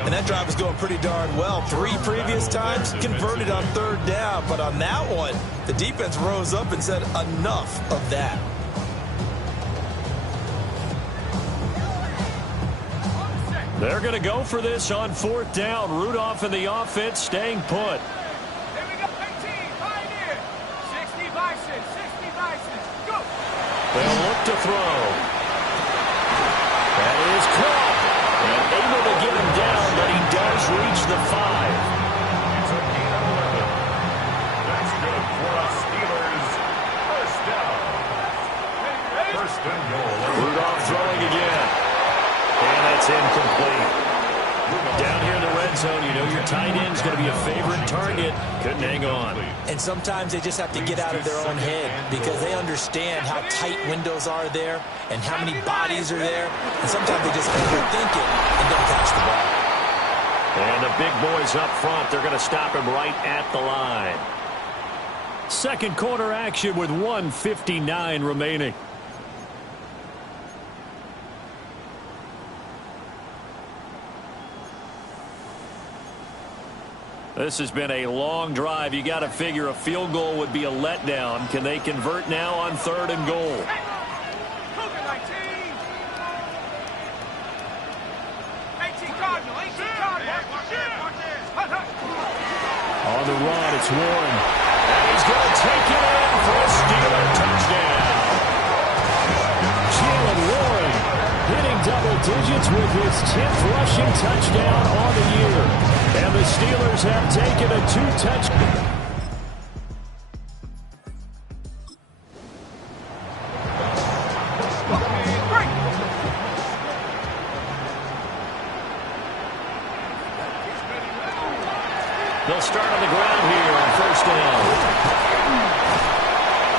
And that drive is going pretty darn well. 3 previous times converted on third down, but on that one, the defense rose up and said enough of that. They're going to go for this on 4th down. Rudolph and the offense staying put. Here we go. 18, Pioneer. 60 Bison, 60 Bison. Go. They'll look to throw. That is caught. And able to get him down, but he does reach the 5. It's a gain of 11. That's good for a Steelers first down. First and goal. Rudolph throwing again. And that's incomplete. Down here in the red zone, you know your tight end's going to be a favorite target. Couldn't hang on. And sometimes they just have to get out of their own head because they understand how tight windows are there and how many bodies are there. And sometimes they just overthink it and don't catch the ball. And the big boys up front, they're going to stop him right at the line. Second quarter action with 1:59 remaining. This has been a long drive. You got to figure a field goal would be a letdown. Can they convert now on 3rd and goal? Cougar 19. 18 Cardinal, 18 Cardinal. On the run, it's Warren. And he's going to take it in for a Steeler touchdown. Jalen Warren hitting double digits with his 10th rushing touchdown on the year. And the Steelers have taken a 2-touchdown. They'll start on the ground here on first down.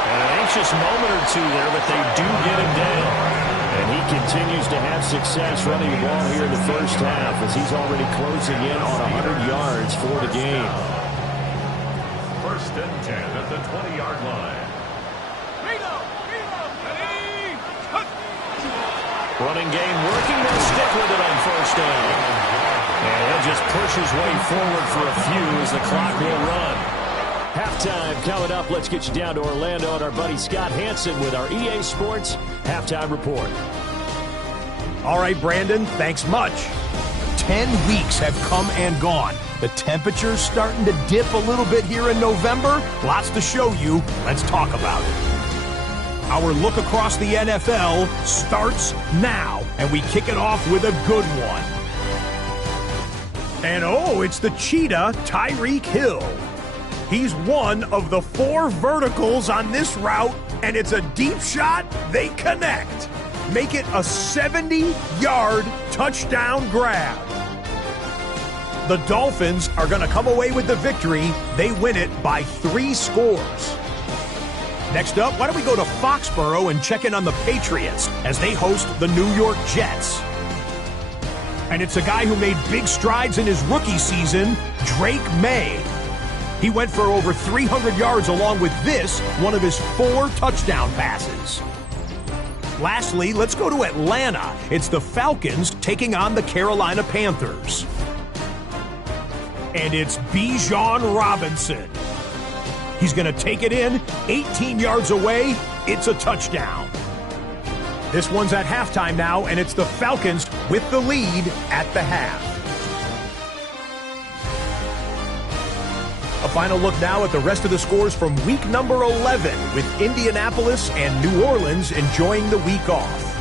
An anxious moment or two there, but they do get him down. And he continues to have success running the ball here in the first half as he's already closing in on 100 yards for the game. First and 10 at the 20-yard line. Running game working. They'll stick with it on first down. And he'll just push his way forward for a few as the clock will run. Halftime coming up. Let's get you down to Orlando and our buddy Scott Hansen with our EA Sports Halftime Report. All right, Brandon, thanks much. 10 weeks have come and gone. The temperature's starting to dip a little bit here in November. Lots to show you. Let's talk about it. Our look across the NFL starts now, and we kick it off with a good one. And oh, it's the cheetah, Tyreek Hill. He's one of the 4 verticals on this route, and it's a deep shot. They connect. Make it a 70-yard touchdown grab. The Dolphins are going to come away with the victory. They win it by 3 scores. Next up, why don't we go to Foxborough and check in on the Patriots as they host the New York Jets. And it's a guy who made big strides in his rookie season, Drake May. He went for over 300 yards along with this, one of his 4 touchdown passes. Lastly, let's go to Atlanta. It's the Falcons taking on the Carolina Panthers. And it's Bijan Robinson. He's going to take it in, 18 yards away. It's a touchdown. This one's at halftime now, and it's the Falcons with the lead at the half. A final look now at the rest of the scores from week number 11, with Indianapolis and New Orleans enjoying the week off.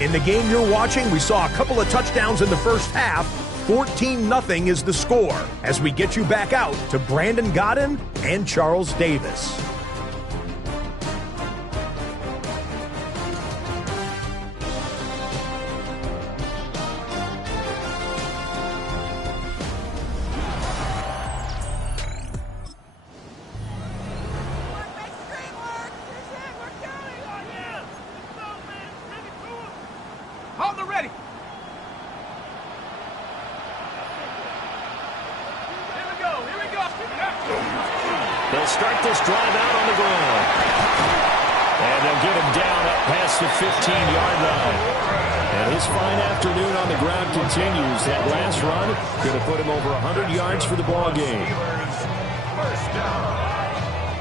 In the game you're watching, we saw a couple of touchdowns in the first half. 14-0 is the score as we get you back out to Brandon Godden and Charles Davis. They'll start this drive out on the ground. And they'll get him down up past the 15-yard line. And his fine afternoon on the ground continues. That last run going to put him over 100 yards for the ball game.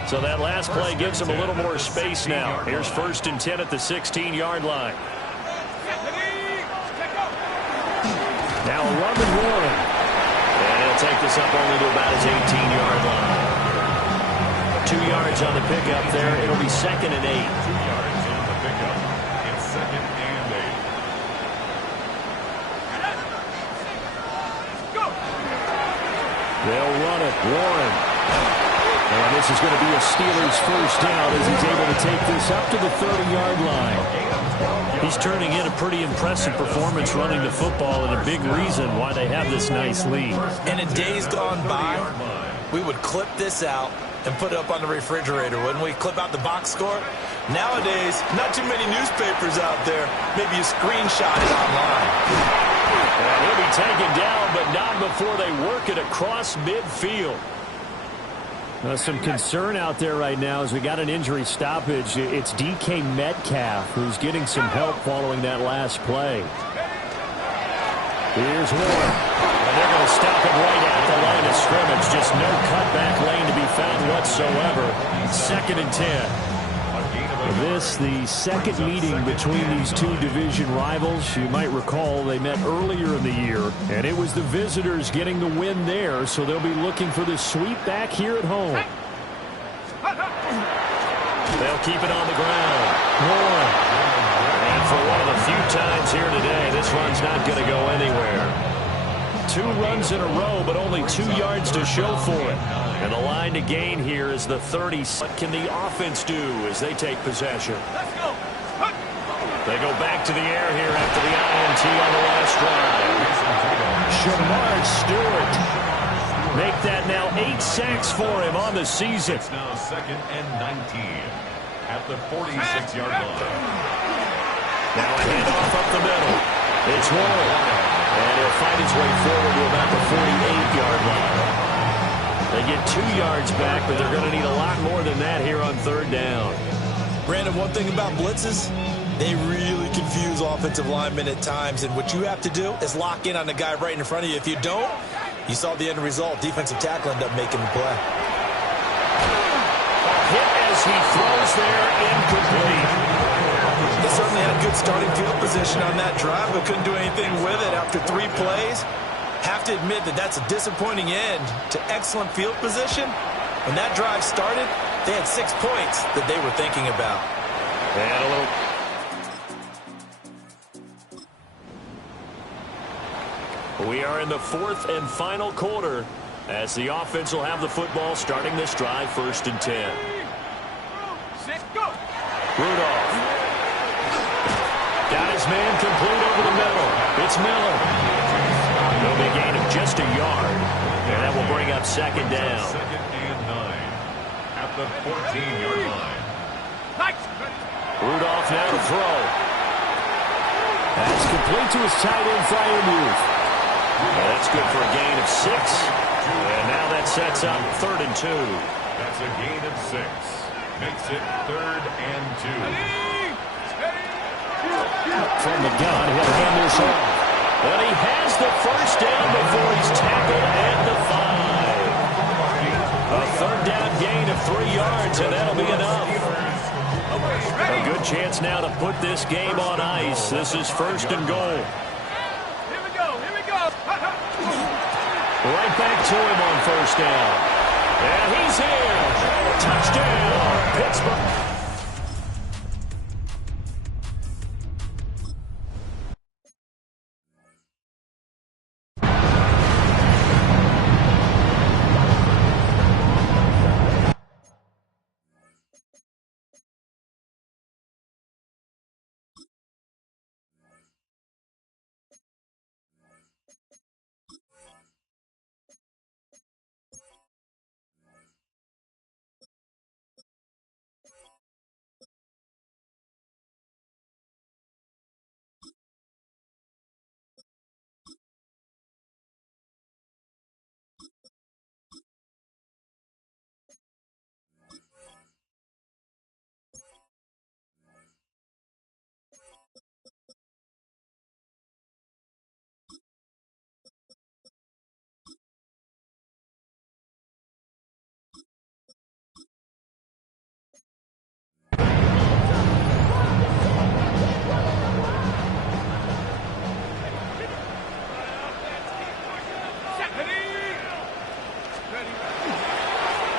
So that last play gives him a little more space now. Here's 1st and 10 at the 16-yard line. Now a run and Warren. And he'll take this up only to about his 18-yard line. 2 yards on the pickup there. It'll be 2nd and 8. 2 yards on the pickup. It's 2nd and 8. Go! They'll run it. Warren. And this is going to be a Steelers first down as he's able to take this up to the 30-yard line. He's turning in a pretty impressive performance running the football, and a big reason why they have this nice lead. And in days gone by, we would clip this out and put it up on the refrigerator, wouldn't we? Clip out the box score. Nowadays, not too many newspapers out there. Maybe you screenshot it online. And he'll be taken down, but not before they work it across midfield. Some concern out there right now as we got an injury stoppage. It's DK Metcalf who's getting some help following that last play. Here's Warren. And they're going to stop him right at the line of scrimmage. Just no cutback lane to be found whatsoever. 2nd and 10. This, the second meeting between these two division rivals. You might recall they met earlier in the year, and it was the visitors getting the win there, so they'll be looking for the sweep back here at home. They'll keep it on the ground. Warren. And for one of the few times here today, this run's not going to go anywhere. 2 runs in a row, but only 2 yards to show for it. And the line to gain here is the 30. What can the offense do as they take possession? Let's go. They go back to the air here after the INT on the last drive. Shamar Stewart. Make that now 8 sacks for him on the season. It's now 2nd and 19 at the 46-yard line. Now a handoff up the middle. It's Warren. And he'll find his way forward to about the 48-yard line. They get 2 yards back, but they're going to need a lot more than that here on 3rd down. Brandon, one thing about blitzes, they really confuse offensive linemen at times, and what you have to do is lock in on the guy right in front of you. If you don't, you saw the end result. Defensive tackle ended up making the play. A hit as he throws there, incomplete. They certainly had a good starting field position on that drive, but couldn't do anything with it after 3 plays. Have to admit that that's a disappointing end to excellent field position. When that drive started, they had 6 points that they were thinking about. And a little. We are in the fourth and final quarter as the offense will have the football starting this drive, 1st and 10. Set, go. Rudolph. Got his man complete over the middle. It's Miller. It'll be a gain of just a yard. And that will bring up 2nd down. 2nd and 9 at the 14-yard line. Rudolph now to throw. That's complete to his tight end, Fryermuth. That's good for a gain of 6. And now that sets up 3rd and 2. That's a gain of 6. Makes it 3rd and 2. From the gun, he'll hand this off. And he has the 1st down before he's tackled at the 5. A 3rd down gain of 3 yards, and that'll be enough. A good chance now to put this game on ice. This is 1st and goal. Here we go. Right back to him on 1st down. And he's here. Touchdown, Pittsburgh.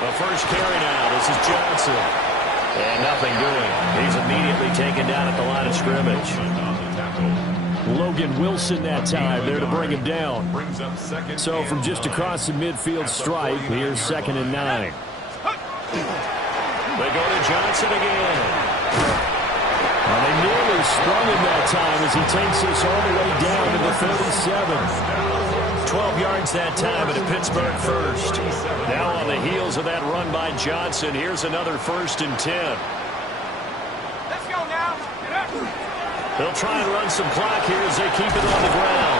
The first carry now. This is Johnson. And nothing doing. He's immediately taken down at the line of scrimmage. Logan Wilson that time there to bring him down. So from just across the midfield stripe, here's 2nd and 9. They go to Johnson again. Well, they nearly sprung him that time as he takes this all the way down to the 37. 12 yards that time at a Pittsburgh 1st. Now on the heels of that run by Johnson, here's another 1st and 10. Let's go now. They'll try and run some clock here as they keep it on the ground.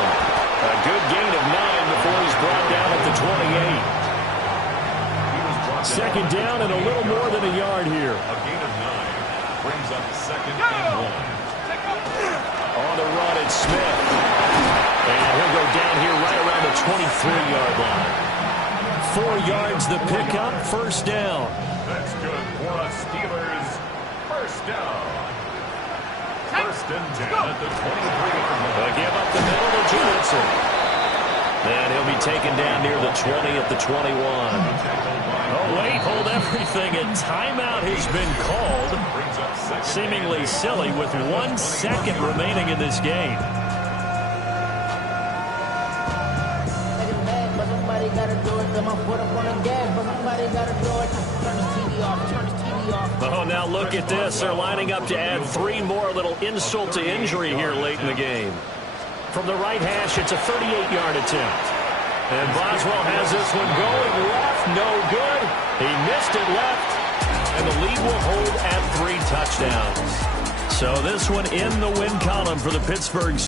A good gain of 9 before he's brought down at the 28. 2nd down and a little more than a yard here. A gain of 9 brings up 2nd and 1. On the run, it's Smith. And he'll go down here right around the 23-yard line. 4 yards the pickup, 1st down. That's good for a Steelers 1st down. 1st and 10 at the 23-yard line. They'll give up the middle to Johnson. And he'll be taken down near the 20 at the 21. Oh, wait, hold everything. A timeout has been called. Seemingly silly with 1 second remaining in this game. Oh, now look at this. They're lining up to add 3 more. Little insult to injury here late in the game. From the right hash, it's a 38-yard attempt. And Boswell has this one going left. No good. He missed it left. And the lead will hold at 3 touchdowns. So this one in the win column for the Pittsburgh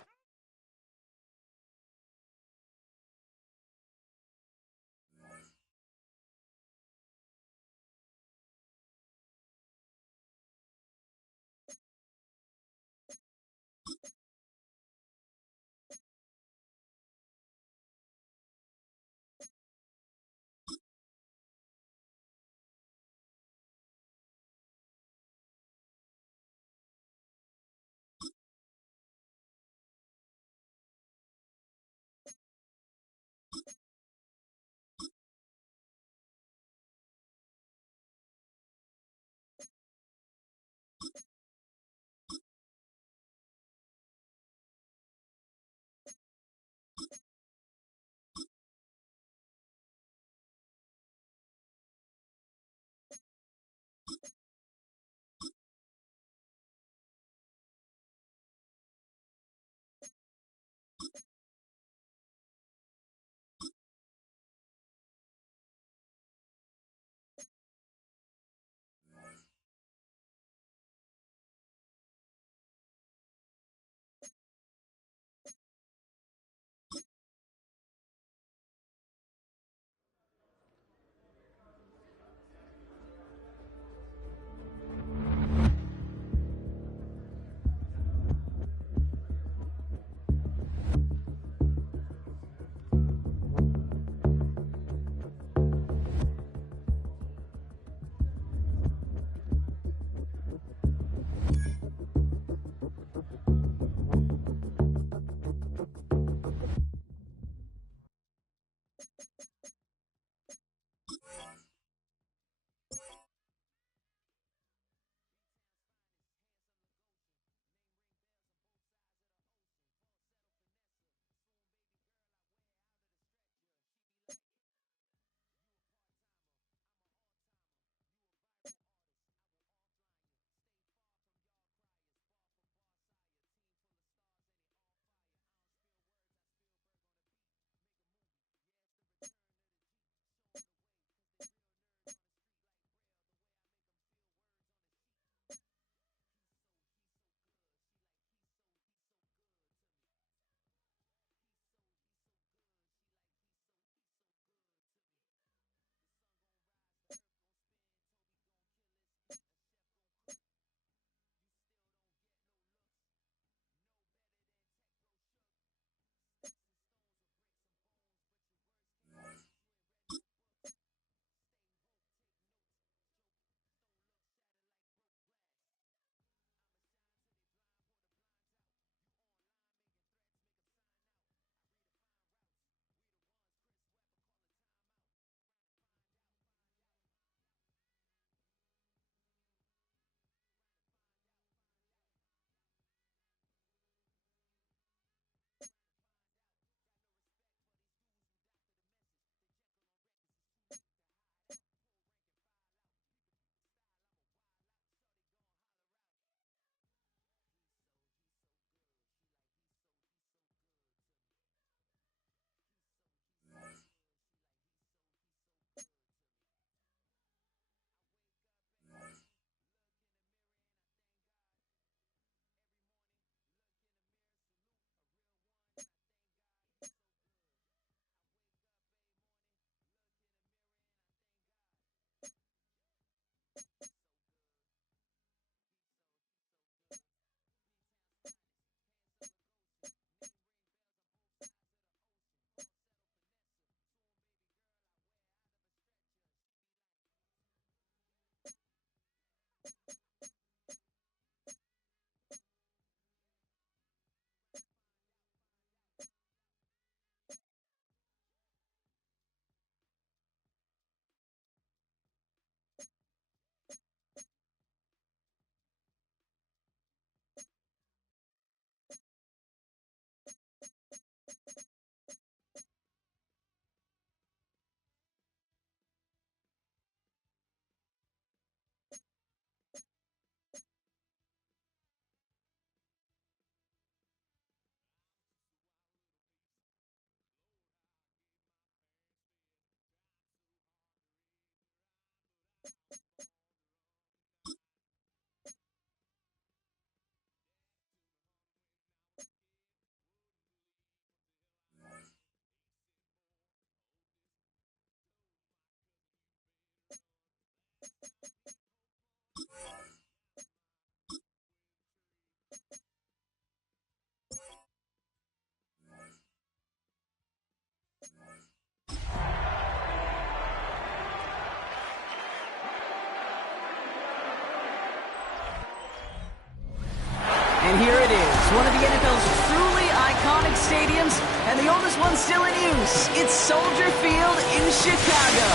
And the oldest one still in use. It's Soldier Field in Chicago.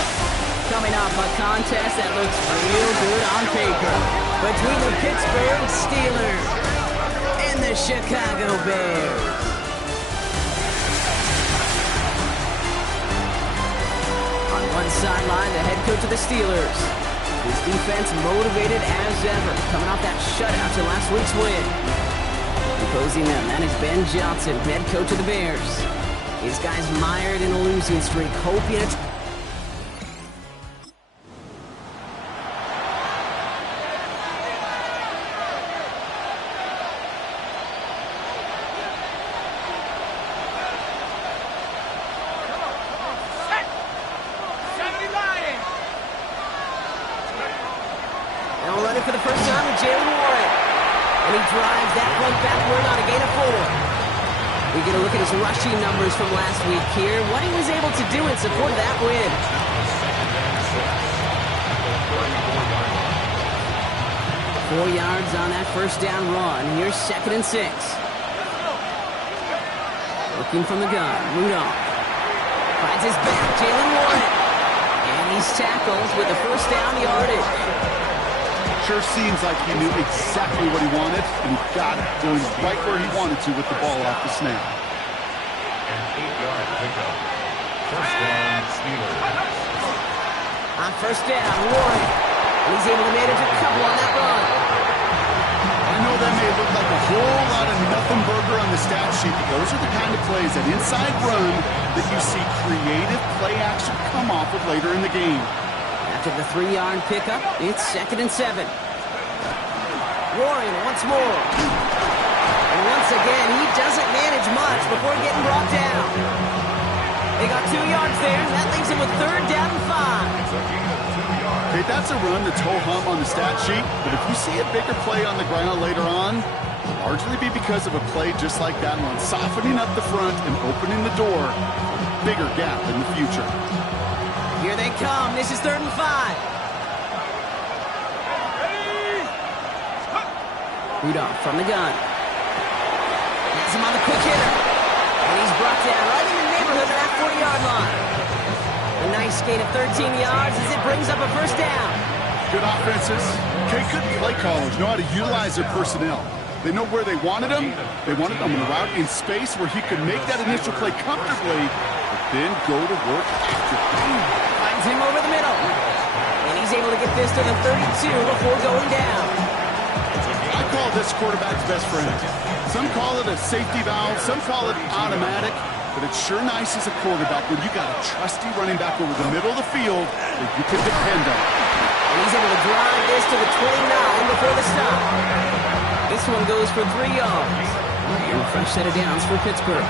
Coming off a contest that looks real good on paper between the Pittsburgh Steelers and the Chicago Bears. On one sideline, the head coach of the Steelers. His defense motivated as ever, coming off that shutout to last week's win. Opposing them, that is Ben Johnson, head coach of the Bears. His guys mired in a losing streak, hoping it's... Now running for the first time with Jalen Warren. And he drives that one backward on a gain of 4. We get a look at his rushing numbers from last week here. What he was able to do in support of that win. 4 yards on that first down run. Here's 2nd and 6. Looking from the gun. Rudolph finds his back. Jalen Warren. And he's tackled with the first down yardage. Sure seems like he knew exactly what he wanted, and he got it, going right where he wanted to with the ball off the snap. An 8-yard pickup. First down, Steelers. On first down, Warren. He's able to manage a couple on that run. I know that may look like a whole lot of nothing burger on the stat sheet, but those are the kind of plays, that inside run, that you see creative play action come off of later in the game. After the 3-yard pickup, it's 2nd and 7. Warren once more. And once again, he doesn't manage much before getting brought down. They got 2 yards there, and that leaves him with 3rd down and 5. Okay, that's a run that's ho-hum on the stat sheet, but if you see a bigger play on the ground later on, it'll largely be because of a play just like that one, softening up the front and opening the door for a bigger gap in the future. Here they come. This is 3rd and 5. Rudolph from the gun. Has him on the quick hitter. And he's brought down right in the neighborhood of that 40-yard line. A nice gain of 13 yards as it brings up a first down. Good offenses. Okay, good play callers know how to utilize their personnel. They know where they wanted him. They wanted him on the route in space where he could make that initial play comfortably, but then go to work after. Finds him over the middle. And he's able to get this to the 32 before going down. I call this quarterback's best friend. Some call it a safety valve, some call it automatic, but it's sure nice as a quarterback when you got a trusty running back over the middle of the field that you can depend on. And he's able to drive this to the 29 before the stop. This one goes for 3 yards. And a fresh set of downs for Pittsburgh.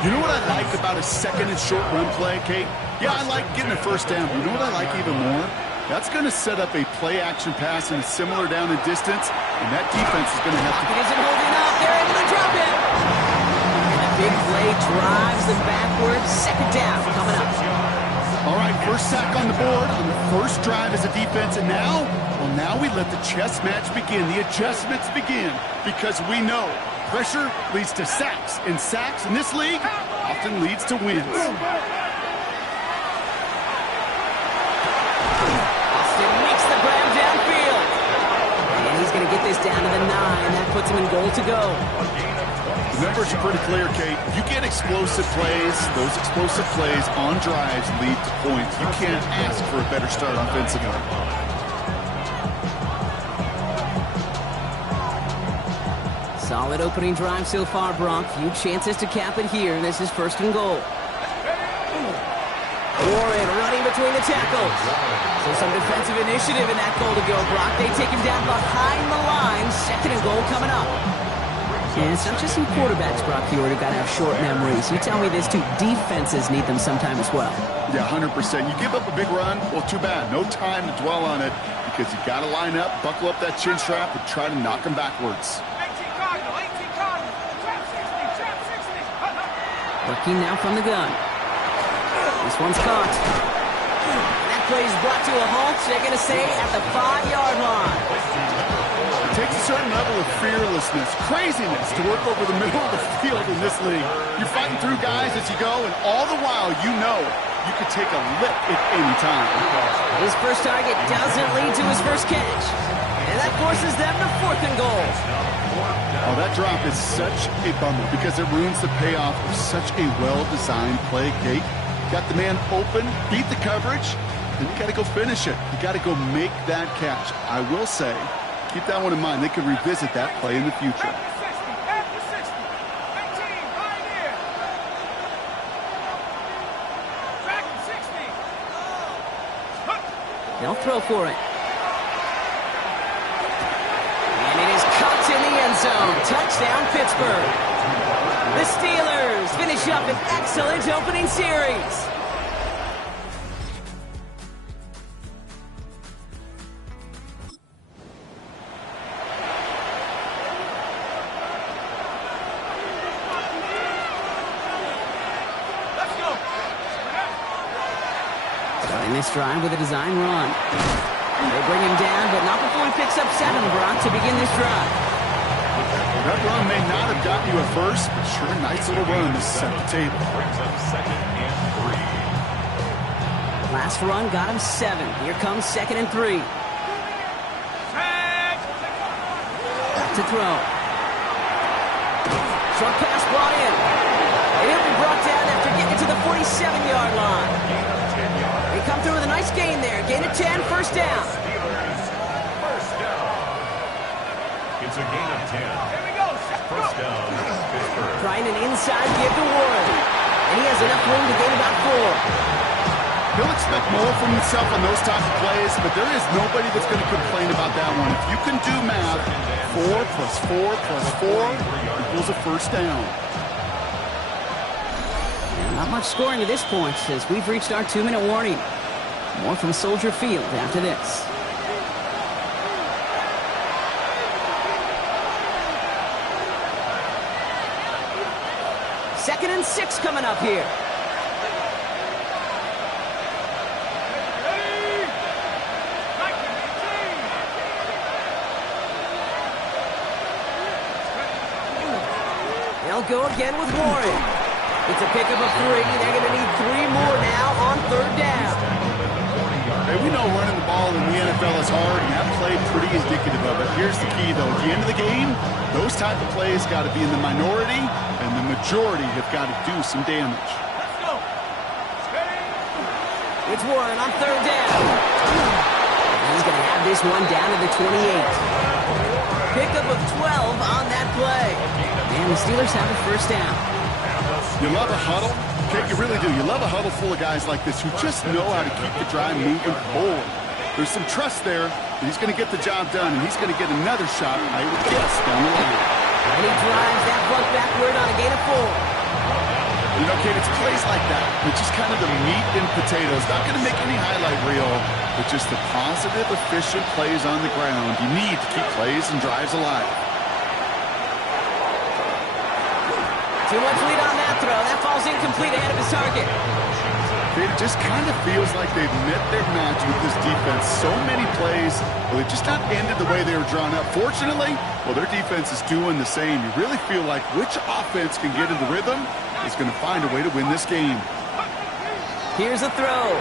You know what I like about a second and short run play, Kate? Yeah, I like getting a first down, but you know what I like even more? That's going to set up a play-action pass in a similar down and distance, and that defense is going to have to... Pocket isn't holding up. They're able to drop it. And a big play drives them backwards. 2nd down coming up. All right, first sack on the board on the first drive as a defense, and now, well, now we let the chess match begin. The adjustments begin, because we know pressure leads to sacks, and sacks in this league often leads to wins. Austin makes the grab downfield. And he's going to get this down to the 9. That puts him in goal to go. The numbers are pretty clear, Kate. You get explosive plays. Those explosive plays on drives lead to points. You can't ask for a better start offensively. Solid opening drive so far, Brock. Few chances to cap it here. This is 1st and goal. Warren running between the tackles. So some defensive initiative in that goal to go, Brock. They take him down behind the line. 2nd and goal coming up. And it's not just some quarterbacks, Brock, you got to have short memories. You tell me this, too. Defenses need them sometime as well. Yeah, 100%. You give up a big run, well, too bad. No time to dwell on it because you got to line up, buckle up that chin strap, and try to knock them backwards. 18 Cardinal, 18 Cardinal. Trap 60. Working now from the gun. This one's caught. And that play is brought to a halt. They're going to say at the 5-yard line. takes a certain level of fearlessness, craziness to work over the middle of the field in this league. You're fighting through guys as you go, and all the while you know you could take a lick at any time. His first target doesn't lead to his first catch. And that forces them to 4th and goal. Oh, that drop is such a bummer because it ruins the payoff of such a well-designed play. Kate got the man open, beat the coverage, and you got to go finish it. You got to go make that catch. I will say, keep that one in mind. They could revisit that play in the future. They'll throw for it. And it is caught in the end zone. Touchdown, Pittsburgh. The Steelers finish up an excellent opening series. This drive with a design run. They bring him down, but not before he picks up 7, Brock, to begin this drive. That run may not have gotten you a first, but sure, a nice little run to set the table. Brings up 2nd and 3. Last run got him 7. Here comes 2nd and 3. Back to throw. Short pass brought in. And he'll be brought down after getting to the 47-yard line. They come through with a nice gain there. Gain of 10, first down. First down. It's a gain of 10. First down, Pittsburgh. Trying an inside give to Warren. And he has enough room to gain about 4. He'll expect more from himself on those types of plays, but there is nobody that's going to complain about that one. If you can do math, 4 plus 4 plus 4 equals a first down. Not much scoring at this point as we've reached our 2-minute warning. More from Soldier Field after this. Second and 6 coming up here. They'll go again with Warren. It's a pickup of 3. They're going to need 3 more now on 3rd down. Hey, we know running the ball in the NFL is hard, and that play pretty indicative of it. Here's the key, though. At the end of the game, those type of plays got to be in the minority, and the majority have got to do some damage. Let's go. It's Warren on 3rd down. He's going to have this one down to the 28. Pickup of 12 on that play. And the Steelers have a first down. You love a huddle? Okay, you really do. You love a huddle full of guys like this who just know how to keep the drive moving forward. There's some trust there that he's going to get the job done, and he's going to get another shot, I would guess, down the line. And he drives that buck backward on a gain of 4. You know, Kate, it's plays like that. It's just kind of the meat and potatoes. Not going to make any highlight reel, but just the positive, efficient plays on the ground. You need to keep plays and drives alive. Too much lead on that throw. That falls incomplete ahead of his target. It just kind of feels like they've met their match with this defense. So many plays, well, they just not ended the way they were drawn up. Fortunately, well, their defense is doing the same. You really feel like which offense can get into rhythm is going to find a way to win this game. Here's a throw. A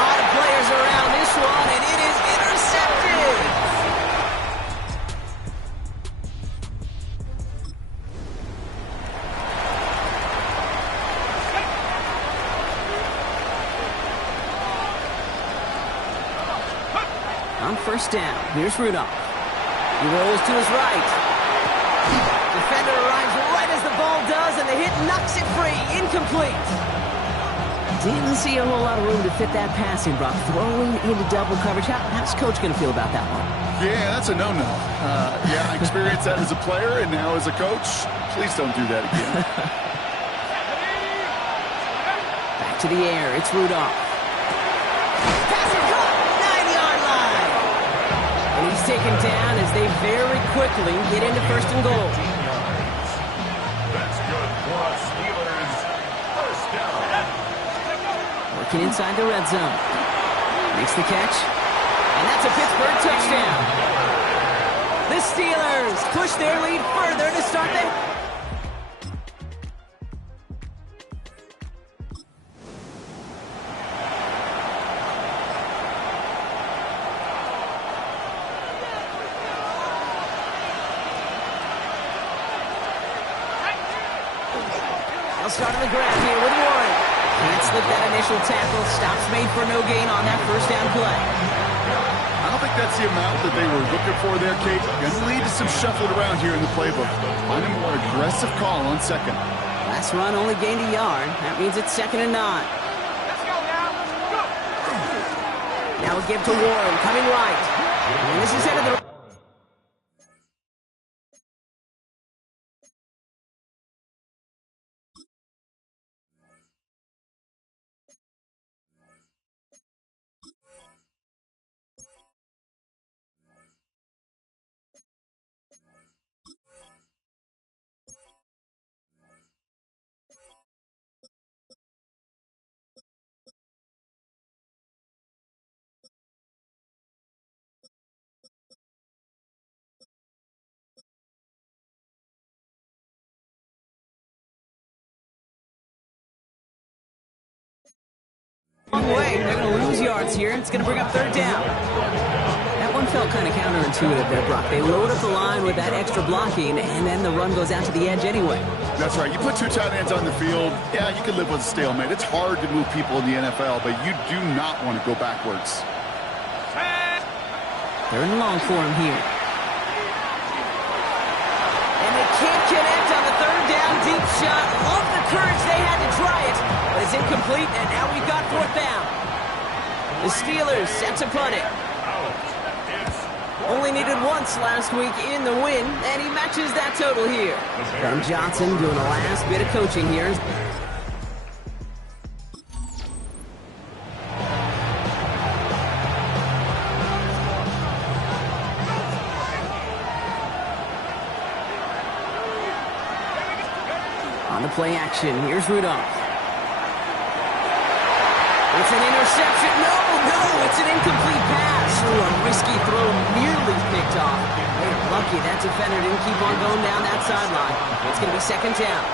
lot of players around this one, and it is intercepted. On first down, here's Rudolph. He rolls to his right. Defender arrives right as the ball does, and the hit knocks it free. Incomplete. Didn't see a whole lot of room to fit that passing, Brock. Throwing into double coverage. How's Coach going to feel about that one? Yeah, that's a no-no. Yeah, I experienced that as a player, and now as a coach, please don't do that again. Back to the air. It's Rudolph. He's taken down as they very quickly get into 1st and goal. That's good for us, Steelers. First down. Working inside the red zone. Makes the catch. And that's It's a Pittsburgh touchdown. The Steelers push their lead further to start the... They'll start on the ground here with Warren. Can't slip that initial tackle. Stops made for no gain on that first down play. I don't think that's the amount that they were looking for there, Kate. Gonna lead to some shuffling around here in the playbook. Find a more aggressive call on second. Last run only gained a yard. That means it's 2nd and 9. Let's go now. Go. Now we give to Warren, coming right. And this is headed the... Long way. They're going to lose yards here, and it's going to bring up 3rd down. That one felt kind of counterintuitive there, Brock. They load up the line with that extra blocking, and then the run goes out to the edge anyway. That's right. You put 2 tight ends on the field, yeah, you can live with a stalemate. It's hard to move people in the NFL, but you do not want to go backwards. 3rd and long for him here. And they can't connect on the 3rd down deep shot. Love the courage they had to try it, but it's incomplete, and now we've got 4th down. The Steelers set to punt it. Only needed once last week in the win, and he matches that total here. Ben Johnson doing the last bit of coaching here. On the play action, here's Rudolph. It's an interception. No, it's an incomplete pass. Ooh, a risky throw, nearly picked off. They're lucky that defender didn't keep on going down that sideline. It's going to be 2nd down.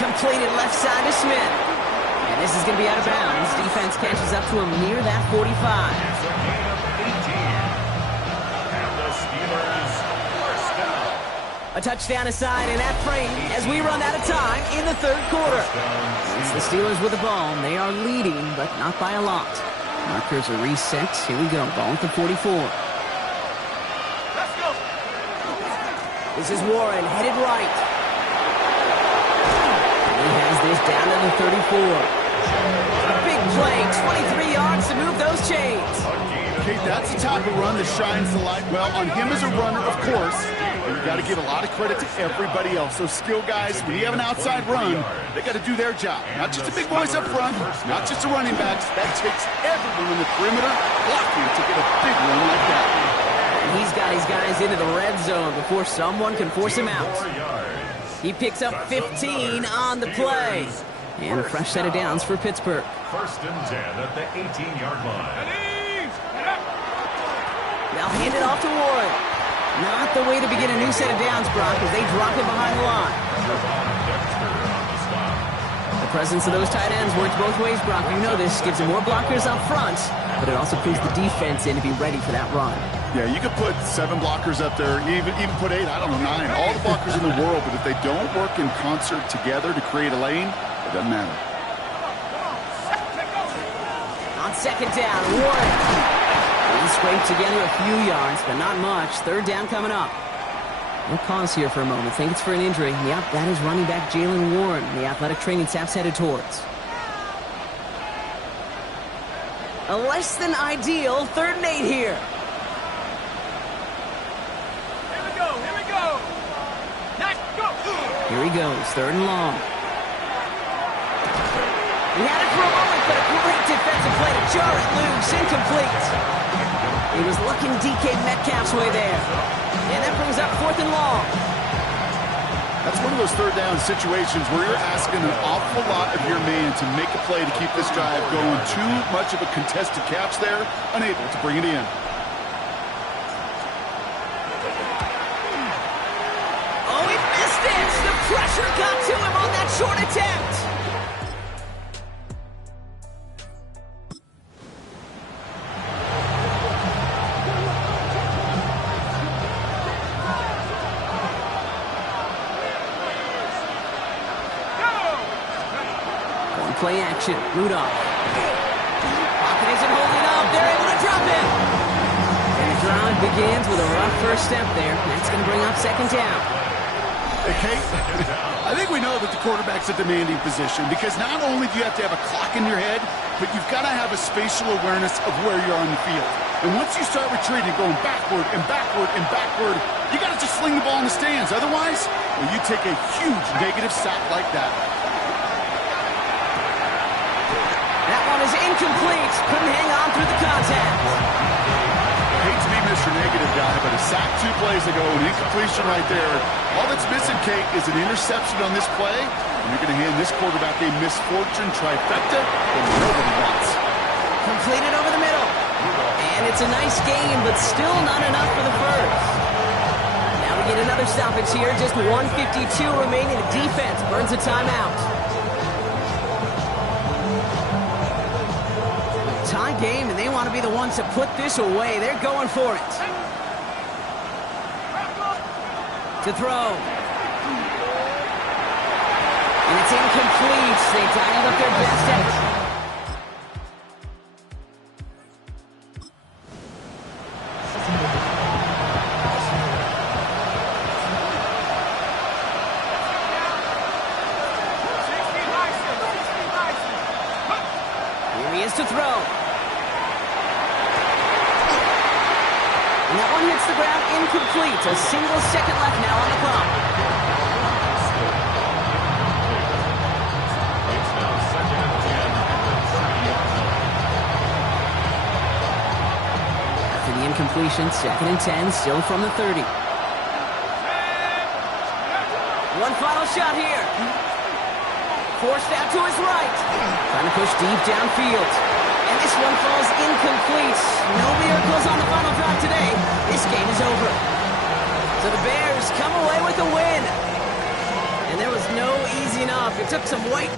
Completed left side to Smith. And this is going to be out of bounds. Defense catches up to him near that 45. A touchdown aside in that frame as we run out of time in the 3rd quarter. It's the Steelers with the ball. They are leading, but not by a lot. Markers are reset. Here we go. Ball at the 44. Let's go. This is Warren headed right. He has this down to the 34. A big play, 23 yards to move those chains. Okay, that's the type of run that shines the light well on him as a runner, of course. And you got to give a lot of credit to everybody else. Those skill guys, when you have an outside run, they got to do their job. Not just the big boys up front, not just the running backs. That takes everyone in the perimeter blocking to get a big run like that. And he's got his guys into the red zone before someone can force him out. He picks up 15 on the play. And a fresh set of downs for Pittsburgh. 1st and 10 at the 18-yard line. They'll hand it off to Warren. Not the way to begin a new set of downs, Brock, as they drop him behind the line. The presence of those tight ends works both ways, Brock. You know this. Gives him more blockers up front, but it also puts the defense in to be ready for that run. Yeah, you could put 7 blockers up there, even put 8, I don't know, 9. All the blockers in the world, but if they don't work in concert together to create a lane, it doesn't matter. On 2nd down, Warren. He scraped together a few yards, but not much. 3rd down coming up. We'll pause here for a moment. Think it's for an injury. Yep, that is running back Jalen Warren, the athletic training staff's headed towards. A less than ideal 3rd and 8 here. Here we go. Nice, go. Here he goes, 3rd and long. He had it for a moment, but a great defensive play to jar it loose, incomplete. He was looking DK Metcalf's way there. And that brings up 4th and long. That's one of those third down situations where you're asking an awful lot of your man to make a play to keep this drive going. Too much of a contested catch there, unable to bring it in. Oh, he missed it! The pressure got to him on that short attempt. Play action. Rudolph. Pocket isn't holding up. They're able to drop him. And the drive begins with a rough first step there. That's going to bring up second down. Hey, Kate, I think we know that the quarterback's a demanding position because not only do you have to have a clock in your head, but you've got to have a spatial awareness of where you're on the field. And once you start retreating, going backward and backward and backward, you got to just sling the ball in the stands. Otherwise, well, you take a huge negative sack like that. That one is incomplete. Couldn't hang on through the contact. Hate to be Mr. Negative guy, but a sack 2 plays ago, an incompletion right there. All that's missing, Kate, is an interception on this play, and you're going to hand this quarterback a misfortune trifecta that nobody wants. Completed over the middle. And it's a nice game, but still not enough for the first. Now we get another stoppage here. Just 1:52 remaining. The defense burns a timeout. Tie game, and they want to be the ones to put this away. They're going for it. To throw. And it's incomplete. They dialed up their best effort. Here he is to throw. And that one hits the ground incomplete. A single second left now on the clock. It's now 2nd and 10 After the incompletion, 2nd and 10, still from the 30. One final shot here. Forced out to his right. Trying to push deep downfield. And this one falls incomplete. No miracles on the final drive today. This game is over. So the Bears come away with a win. And there was no easing up. It took some weight.